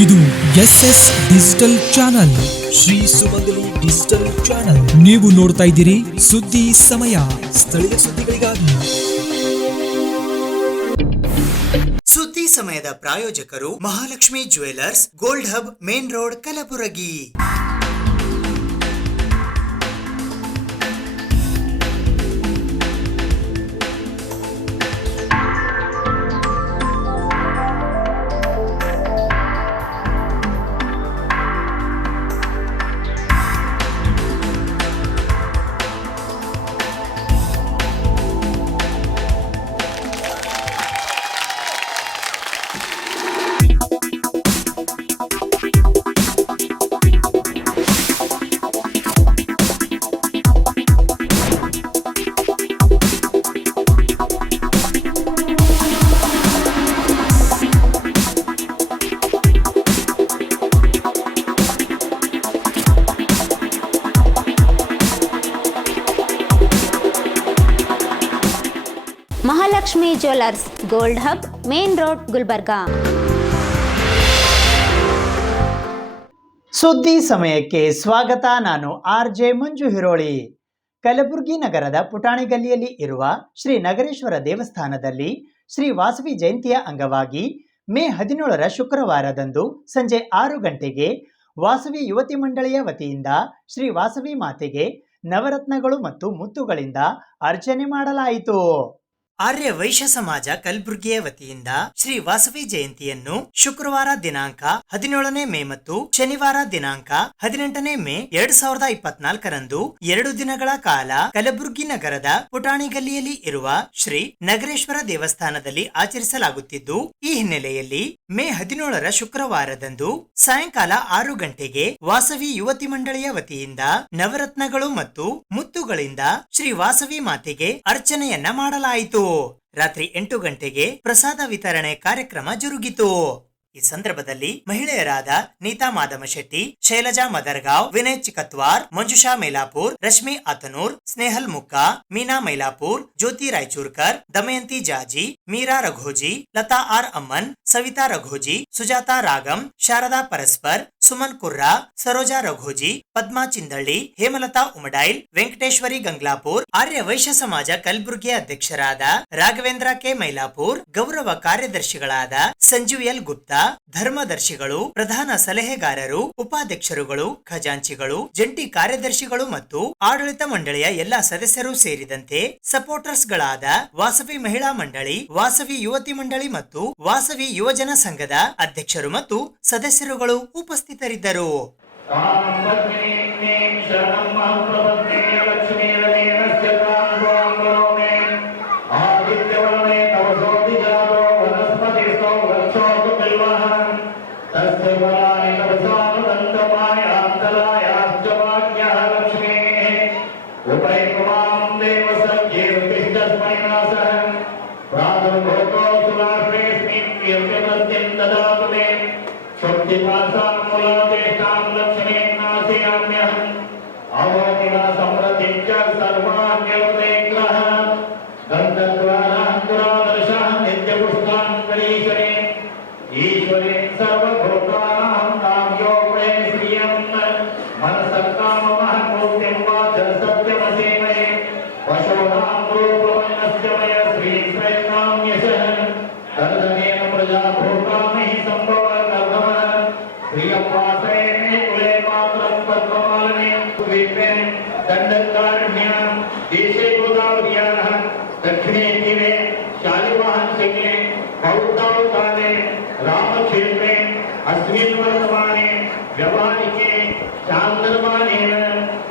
ಇದು SS digital channel, Shri ಸುಮಂಗಲಿ digital channel. ನೀವು ನೋಡ್ತಾ ಇದ್ದೀರಿ ಸುದ್ದಿ ಸಮಯ, ಸ್ಥಳೀಯ ಸುದ್ದಿಗಳಿಗಾಗಿ. ಸುದ್ದಿ ಸಮಯದ ಪ್ರಾಯೋಜಕರು Mahalakshmi jewellers, gold hub, main road, Kalaburagi. Mahalakshmi jewellers, gold hub, main road, Gulbarga. ಸುದ್ದಿ ಸಮಯಕ್ಕೆ ಸ್ವಾಗತ. ನಾನು RJ ಮಂಜು ಹಿರೋಳಿ. ಕಲಬುರಗಿ ನಗರದ ಪುಟಾಣಿ ಗಲ್ಲಿಯಲ್ಲಿ ಇರುವ ಶ್ರೀ ನಗರೇಶ್ವರ ದೇವಸ್ಥಾನದಲ್ಲಿ ಶ್ರೀ ವಾಸವಿ ಜಯಂತಿಯ ಅಂಗವಾಗಿ ಮೇ 17ರ ಶುಕ್ರವಾರದಂದು ಸಂಜೆ 6 ಗಂಟೆಗೆ ವಾಸವಿ ಯುವತಿ ಮಂಡಳಿಯ ವತಿಯಿಂದ ಶ್ರೀ ವಾಸವಿ ಮಾತೆಗೆ ನವರತ್ನಗಳು ಮತ್ತು ಮುತ್ತುಗಳಿಂದ ಅರ್ಚನೆ ಮಾಡಲಾಯಿತು. ಆರ್ಯ ವೈಶ್ಯ ಸಮಾಜ ಕಲಬುರಗಿಯ ವತಿಯಿಂದ ಶ್ರೀ ವಾಸವಿ ಜಯಂತಿಯನ್ನು ಶುಕ್ರವಾರ ದಿನಾಂಕ 17ನೇ ಮೇ ಮತ್ತು ಶನಿವಾರ ದಿನಾಂಕ 18ನೇ ಮೇ 2024ರಂದು 2 ದಿನಗಳ ಕಾಲ ಕಲಬುರಗಿ ನಗರದ ಪುಟಾಣಿ ಗಲ್ಲಿಯಲ್ಲಿ ಇರುವ ಶ್ರೀ ನಗರೇಶ್ವರ ದೇವಸ್ಥಾನದಲ್ಲಿ ಆಚರಿಸಲಾಗುತ್ತಿದ್ದು, ಈ ಹಿನ್ನೆಲೆಯಲ್ಲಿ ಮೇ 17ರ ಶುಕ್ರವಾರದಂದು ಸಾಯಂಕಾಲ 6 ಗಂಟೆಗೆ ವಾಸವಿ ಯುವತಿ ಮಂಡಳಿಯ ವತಿಯಿಂದ ನವರತ್ನಗಳು ಮತ್ತು ಮುತ್ತುಗಳಿಂದ ಶ್ರೀ ವಾಸವಿ ಮಾತೆಗೆ ಅರ್ಚನೆಯನ್ನ ಮಾಡಲಾಯಿತು. ರಾತ್ರಿ 8 ಗಂಟೆಗೆ ಪ್ರಸಾದ ವಿತರಣೆ ಕಾರ್ಯಕ್ರಮ ಜರುಗಿತು. ಈ ಸಂದರ್ಭದಲ್ಲಿ ಮಹಿಳೆಯರಾದ ನೀತಾ ಮಾದಮಶೆಟ್ಟಿ, ಶೈಲಜಾ ಮದರ್ಗಾಂವ್, ವಿನಯ್ ಚಿಕತ್ವಾರ್, ಮಂಜುಷಾ ಮೈಲಾಪುರ್, ರಶ್ಮಿ ಆತನೂರ್, ಸ್ನೇಹಲ್ ಮುಕ್ಕಾ, ಮೀನಾ ಮೈಲಾಪುರ್, ಜ್ಯೋತಿ ರಾಯಚೂರ್ಕರ್, ದಮಯಂತಿ ಜಾಜಿ, ಮೀರಾ ರಘೋಜಿ, ಲತಾ ಆರ್ ಅಮ್ಮನ್, ಸವಿತಾ ರಘೋಜಿ, ಸುಜಾತಾ ರಾಗಂ, ಶಾರದಾ ಪರಸ್ಪರ್, ಸುಮನ್ ಕುರ್ರಾ, ಸರೋಜಾ ರಘೋಜಿ, ಪದ್ಮಾ ಚಿಂದಳ್ಳಿ, ಹೇಮಲತಾ ಉಮಡೈಲ್, ವೆಂಕಟೇಶ್ವರಿ ಗಂಗ್ಲಾಪುರ್, ಆರ್ಯ ವೈಶ್ಯ ಸಮಾಜ ಕಲಬುರಗಿ ಅಧ್ಯಕ್ಷರಾದ ರಾಘವೇಂದ್ರ ಕೆ ಮೈಲಾಪುರ್, ಗೌರವ ಕಾರ್ಯದರ್ಶಿಗಳಾದ ಸಂಜೀವ್ ಎಲ್ ಗುಪ್ತಾ, ಧರ್ಮದರ್ಶಿಗಳು, ಪ್ರಧಾನ ಸಲಹೆಗಾರರು, ಉಪಾಧ್ಯಕ್ಷರುಗಳು, ಖಜಾಂಚಿಗಳು, ಜಂಟಿ ಕಾರ್ಯದರ್ಶಿಗಳು ಮತ್ತು ಆಡಳಿತ ಮಂಡಳಿಯ ಎಲ್ಲಾ ಸದಸ್ಯರು ಸೇರಿದಂತೆ ಸಪೋರ್ಟರ್ಸ್ ಗಳಾದ ವಾಸವಿ ಮಹಿಳಾ ಮಂಡಳಿ, ವಾಸವಿ ಯುವತಿ ಮಂಡಳಿ ಮತ್ತು ವಾಸವಿ ಯುವಜನ ಸಂಘದ ಅಧ್ಯಕ್ಷರು ಮತ್ತು ಸದಸ್ಯರುಗಳು ಉಪಸ್ಥಿತರಿದ್ದರು.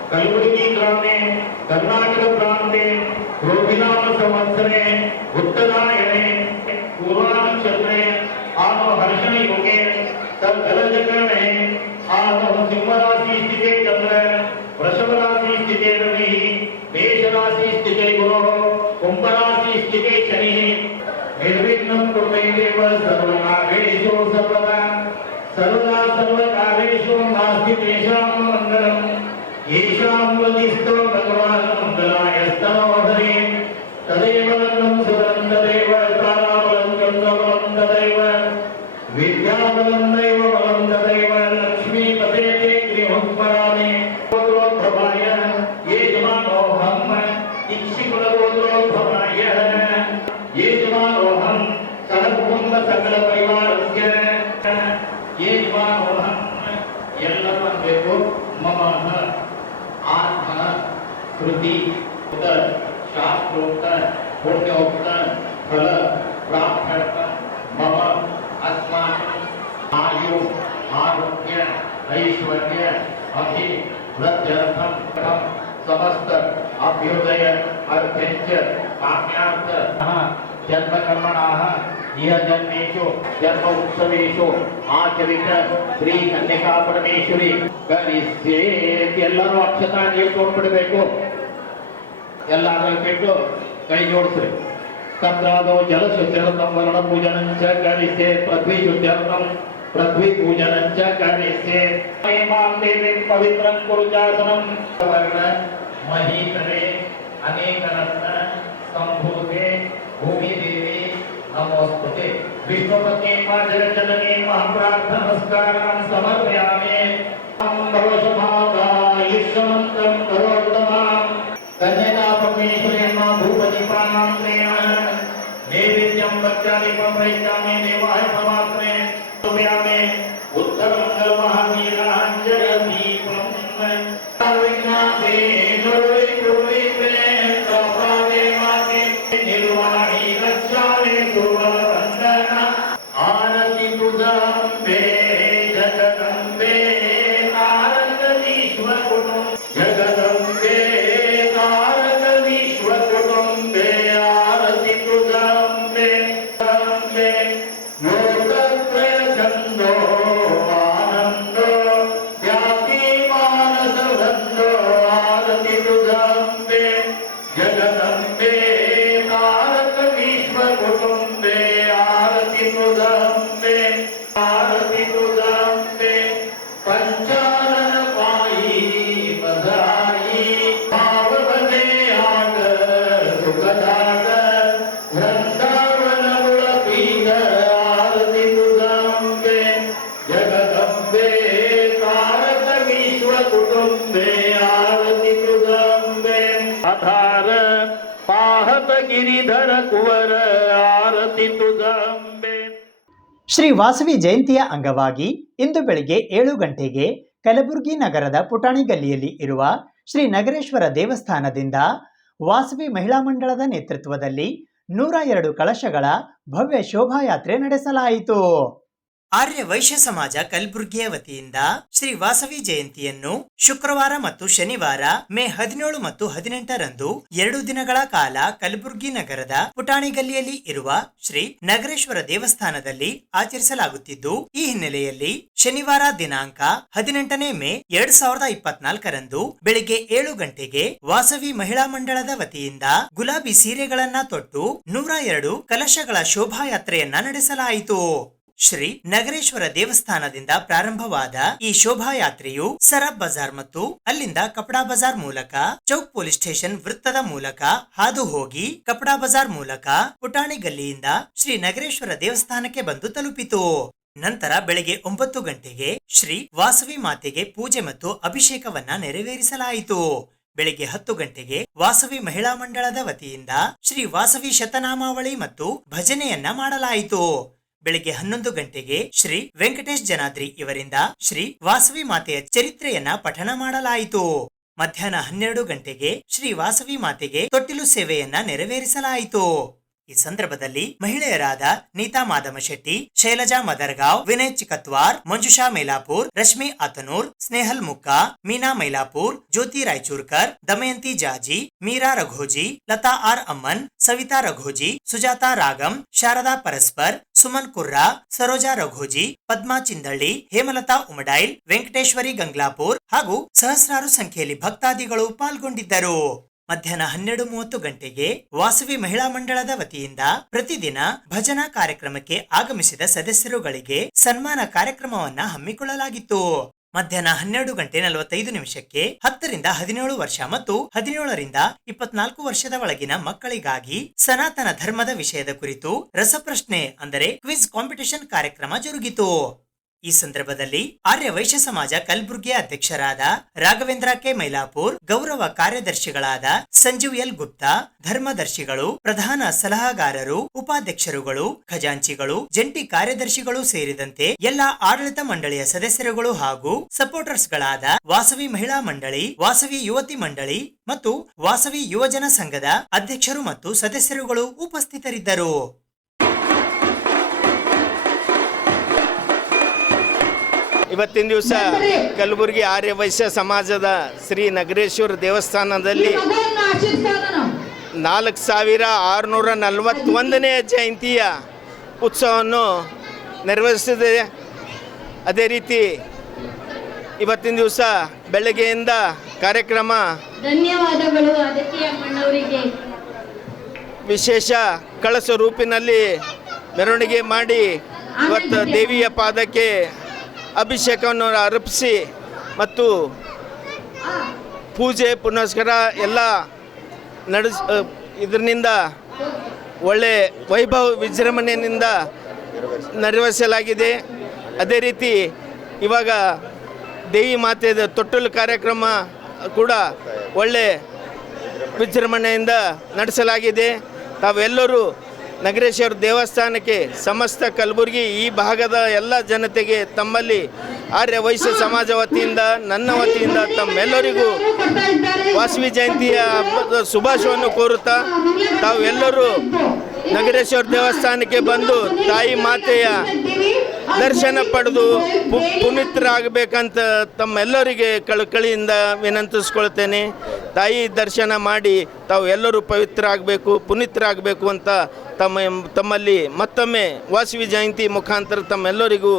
कलबुर्गी ग्रामे कर्नाटक प्रांते रोहिणाम संवत्सरे उत्तरायणे पूर्वानक्षत्रे आनो हर्षण योगे तद्गलजकरणे आनो सिंहराशि स्थिते चंद्र, वृषभ राशि स्थिते रवि, मेष राशि स्थिते गुरुः, कुंभ राशि स्थिते शनिः. निर्विघ्नं कुर्वैदेव सर्वकार्येषु सर्वदा सर्वकार्येषु नास्ति तेषां मङ्गलम्. येषां वदिष्ठो भगवान् मङ्गलाय स्तनोदरे तदेव लग्नं सुरं तदेव ताराबलं चन्द्रबलं तदेव विद्याबलं बलं दैव बलं तदैव लक्ष्मीपते ते गृहोत्परामे गोत्रोद्भवाय यजमानोऽहम् इक्षिकुलगोत्रोद्भवाय यजमानोऽहम् सहकुटुम्बसकलपरिवारस्य यजमानोऽहम् ಎಲ್ಲರೂ ಅನ್ಬೇಕು ಮಮ ಆತ್ಮ ಕೃತಿ ಶಾಸ್ತ್ರೋಕ್ತ ಪುಣ್ಯೋಕ್ತ ಫಲ ಪ್ರಾಪ್ತ ಮಮ अस्माकं आयु आरोग्य ऐश्वर्य अभिवृद्ध्यर्थं समस्त अभ्युदय अर्थ्यञ्च काम्यार्थ जन्मकर्मणाः इह जन्मेषु जन्म उत्सवेषु आचरित श्री कन्यका परमेश्वरी करिष्ये ಎಲ್ಲರೂ ಅಕ್ಷತಾ ನೀವು ತಗೊಂಡ್ಬಿಡಬೇಕು ಎಲ್ಲರೂ ಬಿಟ್ಟು ಕೈ ಜೋಡಿಸ್ರಿ तत्रादौ जलशुद्ध्यर्थं वर्णपूजनं च करिष्ये पृथ्वीशुद्ध्यर्थं पृथ्वीपूजनं च करिष्ये मां देवीं पवित्रं कुरुचासनं वर्ण महीतले अनेकरत्न सम्भूते भूमिदेवी नमोस्तुते विष्णुपत्नी मां जगज्जननी महाप्रार्थनमस्कारान् समर्पयामि भवशमादायुष्यमन्तं करोत्तमां कन्यका परमेश्वरी मां भूपदीपानां नैवेद्यं भक्त्यादीपं प्रयच्छामि देवाय परमात्मने समर्पयामि उत्तरमङ्गलमहानीलाञ्जनदीपं विघ्नाते नरुविपुरिते प्रभाते माते निर्वाणी रक्षामि सुवन्दन आरति तुझाम्बे जगदम्बे तारकधीश्वर कुटुम्ब जगदम्बे तारकधीश्वर कुटुम्बे आरति तुझाम्बे अम्बे लोकत्रय छन्दो आनन्दो व्यापी मानस वृन्दो आरति तुझाम्बे जगदम्बे तारक विश्व कुटुम्बे आरति तुझाम्बे पंचानन पायी बधाई भाव भले आग सुखदाग वृंदावन उड़पीद आरति तुझाम्बे जगदम्बे तारक विश्व कुटुम्बे आरति तुझाम्बे आधार पाहत गिरिधर कुवर आरति तुझाम्बे ಶ್ರೀ ವಾಸವಿ ಜಯಂತಿಯ ಅಂಗವಾಗಿ ಇಂದು ಬೆಳಿಗ್ಗೆ 7 ಗಂಟೆಗೆ ಕಲಬುರಗಿ ನಗರದ ಪುಟಾಣಿ ಗಲ್ಲಿಯಲ್ಲಿ ಇರುವ ಶ್ರೀ ನಗರೇಶ್ವರ ದೇವಸ್ಥಾನದಿಂದ ವಾಸವಿ ಮಹಿಳಾ ಮಂಡಳದ ನೇತೃತ್ವದಲ್ಲಿ 102 ಕಳಶಗಳ ಭವ್ಯ ಶೋಭಾಯಾತ್ರೆ ನಡೆಸಲಾಯಿತು. ಆರ್ಯ ವೈಶ್ಯ ಸಮಾಜ ಕಲಬುರಗಿಯ ವತಿಯಿಂದ ಶ್ರೀ ವಾಸವಿ ಜಯಂತಿಯನ್ನು ಶುಕ್ರವಾರ ಮತ್ತು ಶನಿವಾರ ಮೇ 17 ಮತ್ತು 18ರಂದು 2 ದಿನಗಳ ಕಾಲ ಕಲಬುರಗಿ ನಗರದ ಪುಟಾಣಿ ಗಲ್ಲಿಯಲ್ಲಿ ಇರುವ ಶ್ರೀ ನಗರೇಶ್ವರ ದೇವಸ್ಥಾನದಲ್ಲಿ ಆಚರಿಸಲಾಗುತ್ತಿದ್ದು, ಈ ಹಿನ್ನೆಲೆಯಲ್ಲಿ ಶನಿವಾರ ದಿನಾಂಕ 18ನೇ ಮೇ 2024ರಂದು ಬೆಳಿಗ್ಗೆ 7 ಗಂಟೆಗೆ ವಾಸವಿ ಮಹಿಳಾ ಮಂಡಳದ ವತಿಯಿಂದ ಗುಲಾಬಿ ಸೀರೆಗಳನ್ನ ತೊಟ್ಟು 102 ಕಲಶಗಳ ಶೋಭಾಯಾತ್ರೆಯನ್ನ ನಡೆಸಲಾಯಿತು. ಶ್ರೀ ನಗರೇಶ್ವರ ದೇವಸ್ಥಾನದಿಂದ ಪ್ರಾರಂಭವಾದ ಈ ಶೋಭಾಯಾತ್ರೆಯು ಸರಬ್ ಬಜಾರ್ ಮತ್ತು ಅಲ್ಲಿಂದ ಕಪಡಾ ಬಜಾರ್ ಮೂಲಕ ಚೌಕ್ ಪೊಲೀಸ್ ಸ್ಟೇಷನ್ ವೃತ್ತದ ಮೂಲಕ ಹಾದು ಹೋಗಿ ಕಪಡಾ ಬಜಾರ್ ಮೂಲಕ ಪುಟಾಣಿ ಗಲ್ಲಿಯಿಂದ ಶ್ರೀ ನಗರೇಶ್ವರ ದೇವಸ್ಥಾನಕ್ಕೆ ಬಂದು ತಲುಪಿತು. ನಂತರ ಬೆಳಗ್ಗೆ 9 ಗಂಟೆಗೆ ಶ್ರೀ ವಾಸವಿ ಮಾತೆಗೆ ಪೂಜೆ ಮತ್ತು ಅಭಿಷೇಕವನ್ನ ನೆರವೇರಿಸಲಾಯಿತು. ಬೆಳಿಗ್ಗೆ 10 ಗಂಟೆಗೆ ವಾಸವಿ ಮಹಿಳಾ ಮಂಡಳದ ವತಿಯಿಂದ ಶ್ರೀ ವಾಸವಿ ಶತನಾಮಾವಳಿ ಮತ್ತು ಭಜನೆಯನ್ನ ಮಾಡಲಾಯಿತು. ಬೆಳಿಗ್ಗೆ 11 ಗಂಟೆಗೆ ಶ್ರೀ ವೆಂಕಟೇಶ್ ಜನಾದ್ರಿ ಇವರಿಂದ ಶ್ರೀ ವಾಸವಿ ಮಾತೆಯ ಚರಿತ್ರೆಯನ್ನ ಪಠಣ ಮಾಡಲಾಯಿತು. ಮಧ್ಯಾಹ್ನ 12 ಗಂಟೆಗೆ ಶ್ರೀ ವಾಸವಿ ಮಾತೆಗೆ ತೊಟ್ಟಿಲು ಸೇವೆಯನ್ನ ನೆರವೇರಿಸಲಾಯಿತು. ಈ ಸಂದರ್ಭದಲ್ಲಿ ಮಹಿಳೆಯರಾದ ನೀತಾ ಮಾದಮ ಶೆಟ್ಟಿ, ಶೈಲಜಾ ಮದರ್ಗಾವ್, ವಿನಯ್ ಚಿಕತ್ವಾರ್, ಮಂಜುಷಾ ಮೈಲಾಪುರ್, ರಶ್ಮಿ ಆತನೂರ್, ಸ್ನೇಹಲ್ ಮುಕ್ಕಾ, ಮೀನಾ ಮೈಲಾಪುರ್, ಜ್ಯೋತಿ ರಾಯಚೂರ್ಕರ್, ದಮಯಂತಿ ಜಾಜಿ, ಮೀರಾ ರಘೋಜಿ, ಲತಾ ಆರ್ ಅಮ್ಮನ್, ಸವಿತಾ ರಘೋಜಿ, ಸುಜಾತಾ ರಾಗಂ, ಶಾರದಾ ಪರಸ್ಪರ್, ಸುಮನ್ ಕುರ್ರಾ, ಸರೋಜಾ ರಘೋಜಿ, ಪದ್ಮಾ ಚಿಂದಳ್ಳಿ, ಹೇಮಲತಾ ಉಮಡೈಲ್, ವೆಂಕಟೇಶ್ವರಿ ಗಂಗ್ಲಾಪುರ್ ಹಾಗೂ ಸಹಸ್ರಾರು ಸಂಖ್ಯೆಯಲ್ಲಿ ಭಕ್ತಾದಿಗಳು ಪಾಲ್ಗೊಂಡಿದ್ದರು. ಮಧ್ಯಾಹ್ನ 12:30 ಗಂಟೆಗೆ ವಾಸವಿ ಮಹಿಳಾ ಮಂಡಳದ ವತಿಯಿಂದ ಪ್ರತಿದಿನ ಭಜನಾ ಕಾರ್ಯಕ್ರಮಕ್ಕೆ ಆಗಮಿಸಿದ ಸದಸ್ಯರುಗಳಿಗೆ ಸನ್ಮಾನ ಕಾರ್ಯಕ್ರಮವನ್ನ ಹಮ್ಮಿಕೊಳ್ಳಲಾಗಿತ್ತು. ಮಧ್ಯಾಹ್ನ 12:45 10ರಿಂದ 17 ವರ್ಷ ಮತ್ತು 17ರಿಂದ 24 ವರ್ಷದ ಒಳಗಿನ ಮಕ್ಕಳಿಗಾಗಿ ಸನಾತನ ಧರ್ಮದ ವಿಷಯದ ಕುರಿತು ರಸಪ್ರಶ್ನೆ ಅಂದರೆ ಕ್ವಿಜ್ ಕಾಂಪಿಟಿಷನ್ ಕಾರ್ಯಕ್ರಮ ಜರುಗಿತು. ಈ ಸಂದರ್ಭದಲ್ಲಿ ಆರ್ಯ ವೈಶ್ಯ ಸಮಾಜ ಕಲಬುರಗಿಯ ಅಧ್ಯಕ್ಷರಾದ ರಾಘವೇಂದ್ರ ಕೆ ಮೈಲಾಪುರ್, ಗೌರವ ಕಾರ್ಯದರ್ಶಿಗಳಾದ ಸಂಜೀವ್ ಎಲ್ ಗುಪ್ತಾ, ಧರ್ಮದರ್ಶಿಗಳು, ಪ್ರಧಾನ ಸಲಹಾಗಾರರು, ಉಪಾಧ್ಯಕ್ಷರುಗಳು, ಖಜಾಂಚಿಗಳು, ಜಂಟಿ ಕಾರ್ಯದರ್ಶಿಗಳು ಸೇರಿದಂತೆ ಎಲ್ಲಾ ಆಡಳಿತ ಮಂಡಳಿಯ ಸದಸ್ಯರುಗಳು ಹಾಗೂ ಸಪೋರ್ಟರ್ಸ್ ಗಳಾದ ವಾಸವಿ ಮಹಿಳಾ ಮಂಡಳಿ, ವಾಸವಿ ಯುವತಿ ಮಂಡಳಿ ಮತ್ತು ವಾಸವಿ ಯುವಜನ ಸಂಘದ ಅಧ್ಯಕ್ಷರು ಮತ್ತು ಸದಸ್ಯರುಗಳು ಉಪಸ್ಥಿತರಿದ್ದರು. ಇವತ್ತಿನ ದಿವಸ ಕಲಬುರಗಿ ಆರ್ಯ ವೈಶ್ಯ ಸಮಾಜದ ಶ್ರೀ ನಗರೇಶ್ವರ ದೇವಸ್ಥಾನದಲ್ಲಿ 4641ನೇ ಜಯಂತಿಯ ಉತ್ಸವವನ್ನು ನಿರ್ವಹಿಸಿದೆ. ಅದೇ ರೀತಿ ಇವತ್ತಿನ ದಿವಸ ಬೆಳಗ್ಗೆಯಿಂದ ಕಾರ್ಯಕ್ರಮ ಧನ್ಯವಾದಗಳು ಅದಕ್ಕೆ ಅಮ್ಮನವರಿಗೆ ವಿಶೇಷ ಕಳಸ ರೂಪಿನಲ್ಲಿ ಮೆರವಣಿಗೆ ಮಾಡಿ ಇವತ್ತು ದೇವಿಯ ಪಾದಕ್ಕೆ ಅಭಿಷೇಕವನ್ನು ಅರ್ಪಿಸಿ ಮತ್ತು ಪೂಜೆ ಪುನಸ್ಕಾರ ಎಲ್ಲ ಇದರಿಂದ ಒಳ್ಳೆ ವೈಭವ ವಿಜೃಂಭಣೆಯಿಂದ ನಿರ್ವಹಿಸಲಾಗಿದೆ. ಅದೇ ರೀತಿ ಇವಾಗ ದೇವಿ ಮಾತೆಯ ತೊಟ್ಟಲು ಕಾರ್ಯಕ್ರಮ ಕೂಡ ಒಳ್ಳೆ ವಿಜೃಂಭಣೆಯಿಂದ ನಡೆಸಲಾಗಿದೆ. ತಾವೆಲ್ಲರೂ ನಗರೇಶ್ವರ ದೇವಸ್ಥಾನಕ್ಕೆ ಸಮಸ್ತ ಕಲಬುರಗಿ ಈ ಭಾಗದ ಎಲ್ಲ ಜನತೆಗೆ ತಮ್ಮಲ್ಲಿ ಆರ್ಯ ವೈಶ್ಯ ಸಮಾಜ ವತಿಯಿಂದ ನನ್ನ ವತಿಯಿಂದ ತಮ್ಮೆಲ್ಲರಿಗೂ ವಾಸವಿ ಜಯಂತಿಯ ಹಬ್ಬದ ಶುಭಾಶಯವನ್ನು ಕೋರುತ್ತಾ ತಾವೆಲ್ಲರೂ ನಗರೇಶ್ವರ ದೇವಸ್ಥಾನಕ್ಕೆ ಬಂದು ತಾಯಿ ಮಾತೆಯ ದರ್ಶನ ಪಡೆದು ಪುನೀತರಾಗಬೇಕಂತ ತಮ್ಮೆಲ್ಲರಿಗೆ ಕಳಕಳಿಯಿಂದ ವಿನಂತಿಸ್ಕೊಳ್ತೇನೆ. ತಾಯಿ ದರ್ಶನ ಮಾಡಿ ತಾವು ಎಲ್ಲರೂ ಪವಿತ್ರ ಆಗಬೇಕು, ಪುನೀತರಾಗಬೇಕು ಅಂತ ತಮ್ಮಲ್ಲಿ ಮತ್ತೊಮ್ಮೆ ವಾಸವಿ ಜಯಂತಿ ಮುಖಾಂತರ ತಮ್ಮೆಲ್ಲರಿಗೂ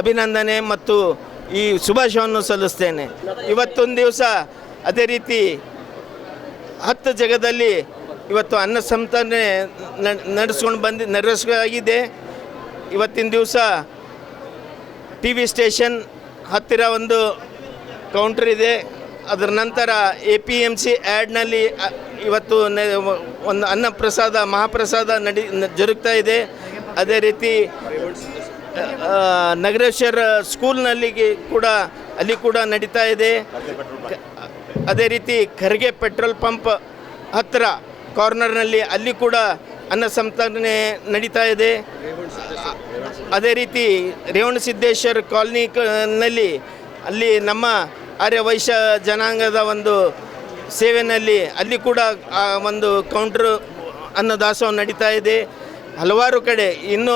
ಅಭಿನಂದನೆ ಮತ್ತು ಈ ಶುಭಾಶಯವನ್ನು ಸಲ್ಲಿಸ್ತೇನೆ. ಇವತ್ತೊಂದು ದಿವಸ ಅದೇ ರೀತಿ 10 ಜಾಗದಲ್ಲಿ ಇವತ್ತು ಅನ್ನ ಸಂತರ್ಪಣೆ ನಡೆಸ್ಕೊಂಡು ನೆರವೇರಿಸಲಾಗಿದೆ. ಇವತ್ತಿನ ದಿವಸ ಟಿ ವಿ ಸ್ಟೇಷನ್ ಹತ್ತಿರ ಒಂದು ಕೌಂಟರ್ ಇದೆ. ಅದರ ನಂತರ APMC ಆ್ಯಡ್ನಲ್ಲಿ ಇವತ್ತು ಒಂದು ಅನ್ನಪ್ರಸಾದ ಮಹಾಪ್ರಸಾದ ಜರುಗ್ತಾ ಇದೆ. ಅದೇ ರೀತಿ ನಗರೇಶ್ವರ ಸ್ಕೂಲ್ನಲ್ಲಿ ಕೂಡ ಅಲ್ಲಿ ಕೂಡ ನಡೀತಾ ಇದೆ. ಅದೇ ರೀತಿ ಖರ್ಗೆ ಪೆಟ್ರೋಲ್ ಪಂಪ್ ಹತ್ತಿರ ಕಾರ್ನರ್ನಲ್ಲಿ ಅಲ್ಲಿ ಕೂಡ ಅನ್ನ ಸಂತರ್ಪಣೆ ನಡೀತಾ ಇದೆ. ಅದೇ ರೀತಿ ರೇವಣಸಿದ್ದೇಶ್ವರ ಕಾಲೋನಿನಲ್ಲಿ ಅಲ್ಲಿ ನಮ್ಮ ಆರ್ಯ ವೈಶ್ಯ ಜನಾಂಗದ ಒಂದು ಸೇವೆಯಲ್ಲಿ ಅಲ್ಲಿ ಕೂಡ ಒಂದು ಕೌಂಟ್ರ್ ಅನ್ನದಾಸೋಹ ನಡೀತಾ ಇದೆ. ಹಲವಾರು ಕಡೆ ಇನ್ನೂ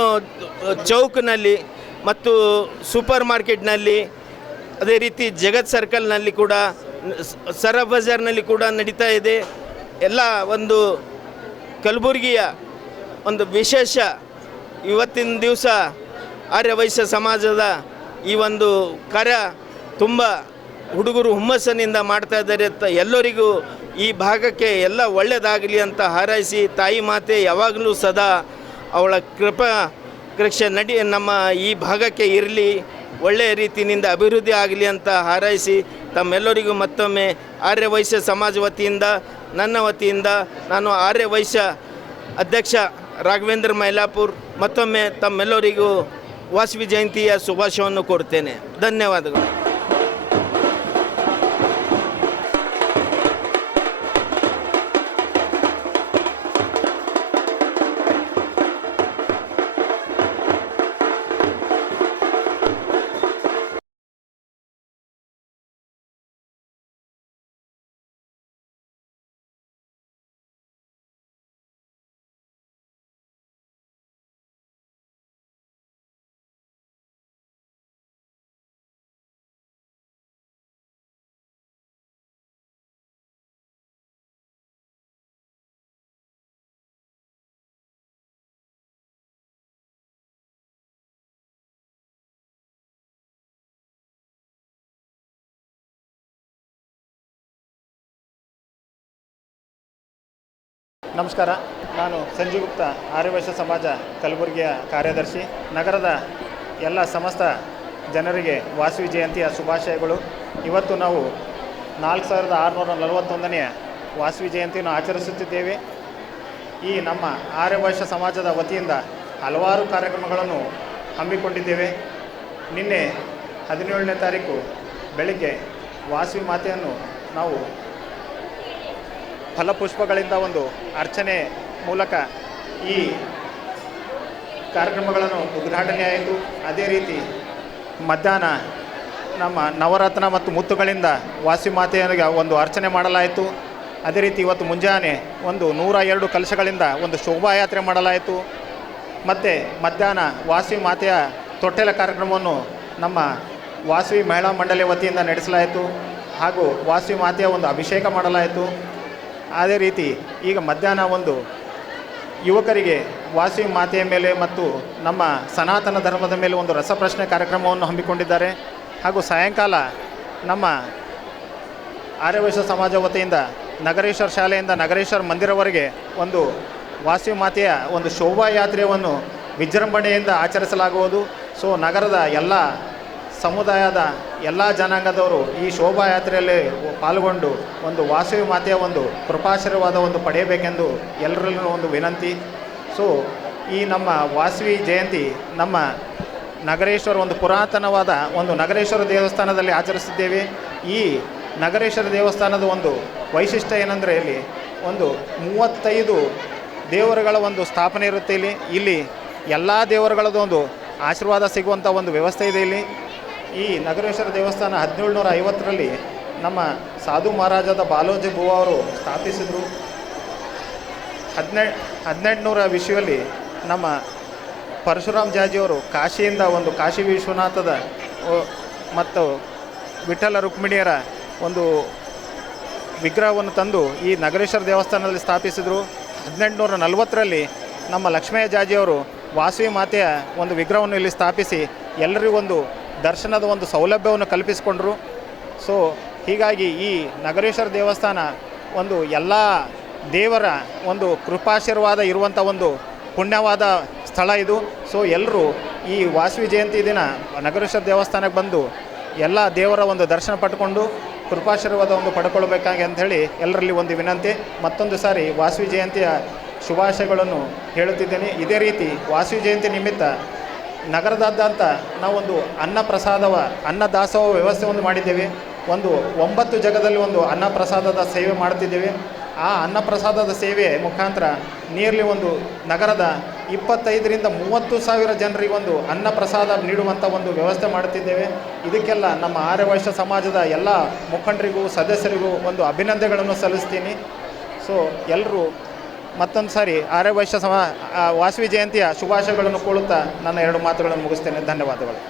ಚೌಕ್ನಲ್ಲಿ ಮತ್ತು ಸೂಪರ್ ಮಾರ್ಕೆಟ್ನಲ್ಲಿ ಅದೇ ರೀತಿ ಜಗತ್ ಸರ್ಕಲ್ನಲ್ಲಿ ಕೂಡ ಸರ ಬಜಾರ್ನಲ್ಲಿ ಕೂಡ ನಡೀತಾ ಇದೆ. ಎಲ್ಲ ಒಂದು ಕಲಬುರಗಿಯ ಒಂದು ವಿಶೇಷ ಇವತ್ತಿನ ದಿವಸ ಆರ್ಯ ವೈಶ್ಯ ಸಮಾಜದ ಈ ಒಂದು ಕಾರ್ಯ ತುಂಬ ಹುಡುಗರು ಹುಮ್ಮಸ್ಸಿನಿಂದ ಮಾಡ್ತಾ ಇದ್ದಾರೆ ಅಂತ ಎಲ್ಲರಿಗೂ ಈ ಭಾಗಕ್ಕೆ ಎಲ್ಲ ಒಳ್ಳೆಯದಾಗಲಿ ಅಂತ ಹಾರೈಸಿ ತಾಯಿ ಮಾತೆ ಯಾವಾಗಲೂ ಸದಾ ಅವಳ ಕೃಪೆ ನಮ್ಮ ಈ ಭಾಗಕ್ಕೆ ಇರಲಿ, ಒಳ್ಳೆಯ ರೀತಿಯಿಂದ ಅಭಿವೃದ್ಧಿ ಆಗಲಿ ಅಂತ ಹಾರೈಸಿ ತಮ್ಮೆಲ್ಲರಿಗೂ ಮತ್ತೊಮ್ಮೆ ಆರ್ಯ ವೈಶ್ಯ ಸಮಾಜ ವತಿಯಿಂದ ನನ್ನ ವತಿಯಿಂದ ನಾನು ಆರ್ಯ ವೈಶ್ಯ ಅಧ್ಯಕ್ಷ ರಾಘವೇಂದ್ರ ಮೈಲಾಪುರ್ ಮತ್ತೊಮ್ಮೆ ತಮ್ಮೆಲ್ಲರಿಗೂ ವಾಸವಿ ಜಯಂತಿಯ ಶುಭಾಶಯವನ್ನು ಕೊಡ್ತೇನೆ. ಧನ್ಯವಾದಗಳು. ನಮಸ್ಕಾರ, ನಾನು ಸಂಜೀವ್ ಗುಪ್ತಾ, ಆರ್ಯ ವೈಶ್ಯ ಸಮಾಜ ಕಲಬುರಗಿಯ ಕಾರ್ಯದರ್ಶಿ. ನಗರದ ಎಲ್ಲ ಸಮಸ್ತ ಜನರಿಗೆ ವಾಸವಿ ಜಯಂತಿಯ ಶುಭಾಶಯಗಳು. ಇವತ್ತು ನಾವು 4641ನೇ ವಾಸವಿ ಜಯಂತಿಯನ್ನು ಆಚರಿಸುತ್ತಿದ್ದೇವೆ. ಈ ನಮ್ಮ ಆರ್ಯ ವೈಶ್ಯ ಸಮಾಜದ ವತಿಯಿಂದ ಹಲವಾರು ಕಾರ್ಯಕ್ರಮಗಳನ್ನು ಹಮ್ಮಿಕೊಂಡಿದ್ದೇವೆ. ನಿನ್ನೆ 17ನೇ ತಾರೀಕು ಬೆಳಿಗ್ಗೆ ವಾಸವಿ ಮಾತೆಯನ್ನು ನಾವು ಫಲಪುಷ್ಪಗಳಿಂದ ಒಂದು ಅರ್ಚನೆ ಮೂಲಕ ಈ ಕಾರ್ಯಕ್ರಮಗಳನ್ನು ಉದ್ಘಾಟನೆ ಆಯಿತು. ಅದೇ ರೀತಿ ಮಧ್ಯಾಹ್ನ ನಮ್ಮ ನವರತ್ನ ಮತ್ತು ಮುತ್ತುಗಳಿಂದ ವಾಸವಿ ಮಾತೆಯರಿಗೆ ಒಂದು ಅರ್ಚನೆ ಮಾಡಲಾಯಿತು. ಅದೇ ರೀತಿ ಇವತ್ತು ಮುಂಜಾನೆ ಒಂದು 102 ಕಲಶಗಳಿಂದ ಒಂದು ಶೋಭಾಯಾತ್ರೆ ಮಾಡಲಾಯಿತು. ಮತ್ತು ಮಧ್ಯಾಹ್ನ ವಾಸವಿ ಮಾತೆಯ ತೊಟ್ಟೆಲ ಕಾರ್ಯಕ್ರಮವನ್ನು ನಮ್ಮ ವಾಸವಿ ಮಹಿಳಾ ಮಂಡಳಿ ವತಿಯಿಂದ ನಡೆಸಲಾಯಿತು. ಹಾಗೂ ವಾಸವಿ ಮಾತೆಯ ಒಂದು ಅಭಿಷೇಕ ಮಾಡಲಾಯಿತು. ಅದೇ ರೀತಿ ಈಗ ಮಧ್ಯಾಹ್ನ ಒಂದು ಯುವಕರಿಗೆ ವಾಸವಿ ಮಾತೆಯ ಮೇಲೆ ಮತ್ತು ನಮ್ಮ ಸನಾತನ ಧರ್ಮದ ಮೇಲೆ ಒಂದು ರಸಪ್ರಶ್ನೆ ಕಾರ್ಯಕ್ರಮವನ್ನು ಹಮ್ಮಿಕೊಂಡಿದ್ದಾರೆ. ಹಾಗೂ ಸಾಯಂಕಾಲ ನಮ್ಮ ಆರ್ಯವೈಶ್ಯ ಸಮಾಜ ವತಿಯಿಂದ ನಗರೇಶ್ವರ ಶಾಲೆಯಿಂದ ನಗರೇಶ್ವರ ಮಂದಿರವರೆಗೆ ಒಂದು ವಾಸವಿ ಮಾತೆಯ ಒಂದು ಶೋಭಾಯಾತ್ರೆಯನ್ನು ವಿಜೃಂಭಣೆಯಿಂದ ಆಚರಿಸಲಾಗುವುದು. ಸೊ ನಗರದ ಎಲ್ಲ ಸಮುದಾಯದ ಎಲ್ಲ ಜನಾಂಗದವರು ಈ ಶೋಭಾಯಾತ್ರೆಯಲ್ಲಿ ಪಾಲ್ಗೊಂಡು ಒಂದು ವಾಸವಿ ಮಾತೆಯ ಒಂದು ಕೃಪಾಶೀರ್ವಾದ ಒಂದು ಪಡೆಯಬೇಕೆಂದು ಎಲ್ಲರಲ್ಲೂ ಒಂದು ವಿನಂತಿ. ಸೊ ಈ ನಮ್ಮ ವಾಸವಿ ಜಯಂತಿ ನಮ್ಮ ನಗರೇಶ್ವರ ಒಂದು ಪುರಾತನವಾದ ಒಂದು ನಗರೇಶ್ವರ ದೇವಸ್ಥಾನದಲ್ಲಿ ಆಚರಿಸಿದ್ದೇವೆ. ಈ ನಗರೇಶ್ವರ ದೇವಸ್ಥಾನದ ಒಂದು ವೈಶಿಷ್ಟ್ಯ ಏನಂದರೆ ಇಲ್ಲಿ ಒಂದು 35 ದೇವರುಗಳ ಒಂದು ಸ್ಥಾಪನೆ ಇರುತ್ತೆ. ಇಲ್ಲಿ ಎಲ್ಲ ದೇವರುಗಳದ್ದು ಒಂದು ಆಶೀರ್ವಾದ ಸಿಗುವಂಥ ಒಂದು ವ್ಯವಸ್ಥೆ ಇದೆ. ಈ ನಗರೇಶ್ವರ ದೇವಸ್ಥಾನ 1750ರಲ್ಲಿ ನಮ್ಮ ಸಾಧು ಮಹಾರಾಜದ ಬಾಲೋಜಿ ಬುವ ಅವರು ಸ್ಥಾಪಿಸಿದರು. 1800 ವಿಶ್ವದಲ್ಲಿ ನಮ್ಮ ಪರಶುರಾಮ್ ಜಾಜಿಯವರು ಕಾಶಿಯಿಂದ ಒಂದು ಕಾಶಿ ವಿಶ್ವನಾಥದ ಮತ್ತು ವಿಠ್ಠಲ ರುಕ್ಮಿಣಿಯರ ಒಂದು ವಿಗ್ರಹವನ್ನು ತಂದು ಈ ನಗರೇಶ್ವರ ದೇವಸ್ಥಾನದಲ್ಲಿ ಸ್ಥಾಪಿಸಿದರು. 1840ರಲ್ಲಿ ನಮ್ಮ ಲಕ್ಷ್ಮಯ್ಯ ಜಾಜಿಯವರು ವಾಸವಿ ಮಾತೆಯ ಒಂದು ವಿಗ್ರಹವನ್ನು ಇಲ್ಲಿ ಸ್ಥಾಪಿಸಿ ಎಲ್ಲರಿಗೂ ಒಂದು ದರ್ಶನದ ಒಂದು ಸೌಲಭ್ಯವನ್ನು ಕಲ್ಪಿಸಿಕೊಂಡರು. ಸೊ ಹೀಗಾಗಿ ಈ ನಗರೇಶ್ವರ ದೇವಸ್ಥಾನ ಒಂದು ಎಲ್ಲ ದೇವರ ಒಂದು ಕೃಪಾಶೀರ್ವಾದ ಇರುವಂಥ ಒಂದು ಪುಣ್ಯವಾದ ಸ್ಥಳ ಇದು. ಸೊ ಎಲ್ಲರೂ ಈ ವಾಸವಿ ಜಯಂತಿ ದಿನ ನಗರೇಶ್ವರ ದೇವಸ್ಥಾನಕ್ಕೆ ಬಂದು ಎಲ್ಲ ದೇವರ ಒಂದು ದರ್ಶನ ಪಡ್ಕೊಂಡು ಕೃಪಾಶೀರ್ವಾದ ಒಂದು ಪಡ್ಕೊಳ್ಬೇಕಾಗಿ ಅಂಥೇಳಿ ಎಲ್ಲರಲ್ಲಿ ಒಂದು ವಿನಂತಿ. ಮತ್ತೊಂದು ಸಾರಿ ವಾಸವಿ ಜಯಂತಿಯ ಶುಭಾಶಯಗಳನ್ನು ಹೇಳುತ್ತಿದ್ದೇನೆ. ಇದೇ ರೀತಿ ವಾಸವಿ ಜಯಂತಿ ನಿಮಿತ್ತ ನಗರದಾದ್ಯಂತ ನಾವೊಂದು ಅನ್ನ ದಾಸೋಹ ವ್ಯವಸ್ಥೆಯನ್ನು ಮಾಡಿದ್ದೇವೆ. ಒಂದು 9 ಜಾಗದಲ್ಲಿ ಒಂದು ಅನ್ನಪ್ರಸಾದದ ಸೇವೆ ಮಾಡುತ್ತಿದ್ದೇವೆ. ಆ ಅನ್ನಪ್ರಸಾದದ ಸೇವೆ ಮುಖಾಂತರ ನಿಯರ್ಲಿ ಒಂದು ನಗರದ 25ರಿಂದ 30,000 ಜನರಿಗೆ ಒಂದು ಅನ್ನಪ್ರಸಾದ ನೀಡುವಂಥ ಒಂದು ವ್ಯವಸ್ಥೆ ಮಾಡುತ್ತಿದ್ದೇವೆ. ಇದಕ್ಕೆಲ್ಲ ನಮ್ಮ ಆರ್ಯವೈಶ್ಯ ಸಮಾಜದ ಎಲ್ಲ ಮುಖಂಡರಿಗೂ ಸದಸ್ಯರಿಗೂ ಒಂದು ಅಭಿನಂದನೆಗಳನ್ನು ಸಲ್ಲಿಸ್ತೀನಿ. ಸೊ ಎಲ್ಲರೂ ಮತ್ತೊಂದು ಸಾರಿ ಆರ್ಯವೈಶ್ಯ ವಾಸವಿ ಜಯಂತಿಯ ಶುಭಾಶಯಗಳನ್ನು ಕೋರುತ್ತಾ ನನ್ನ 2 ಮಾತುಗಳನ್ನು ಮುಗಿಸ್ತೇನೆ. ಧನ್ಯವಾದಗಳು.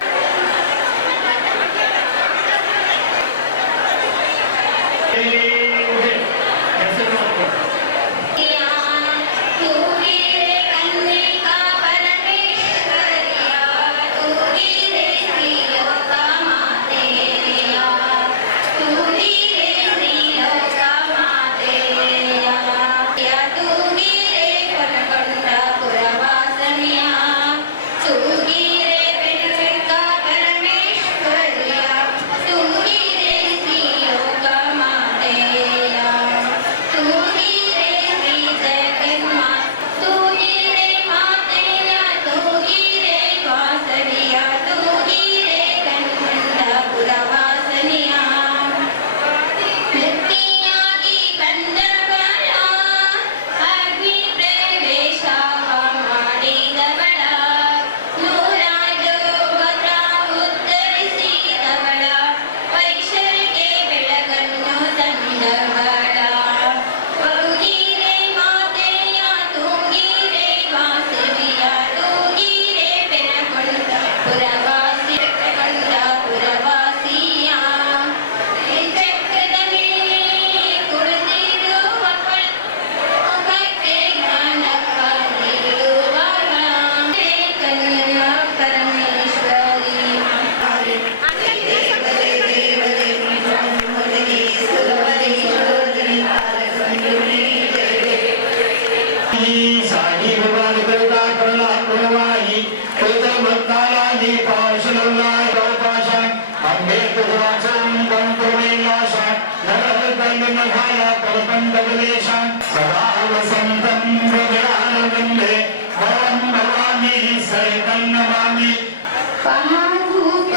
महाभूत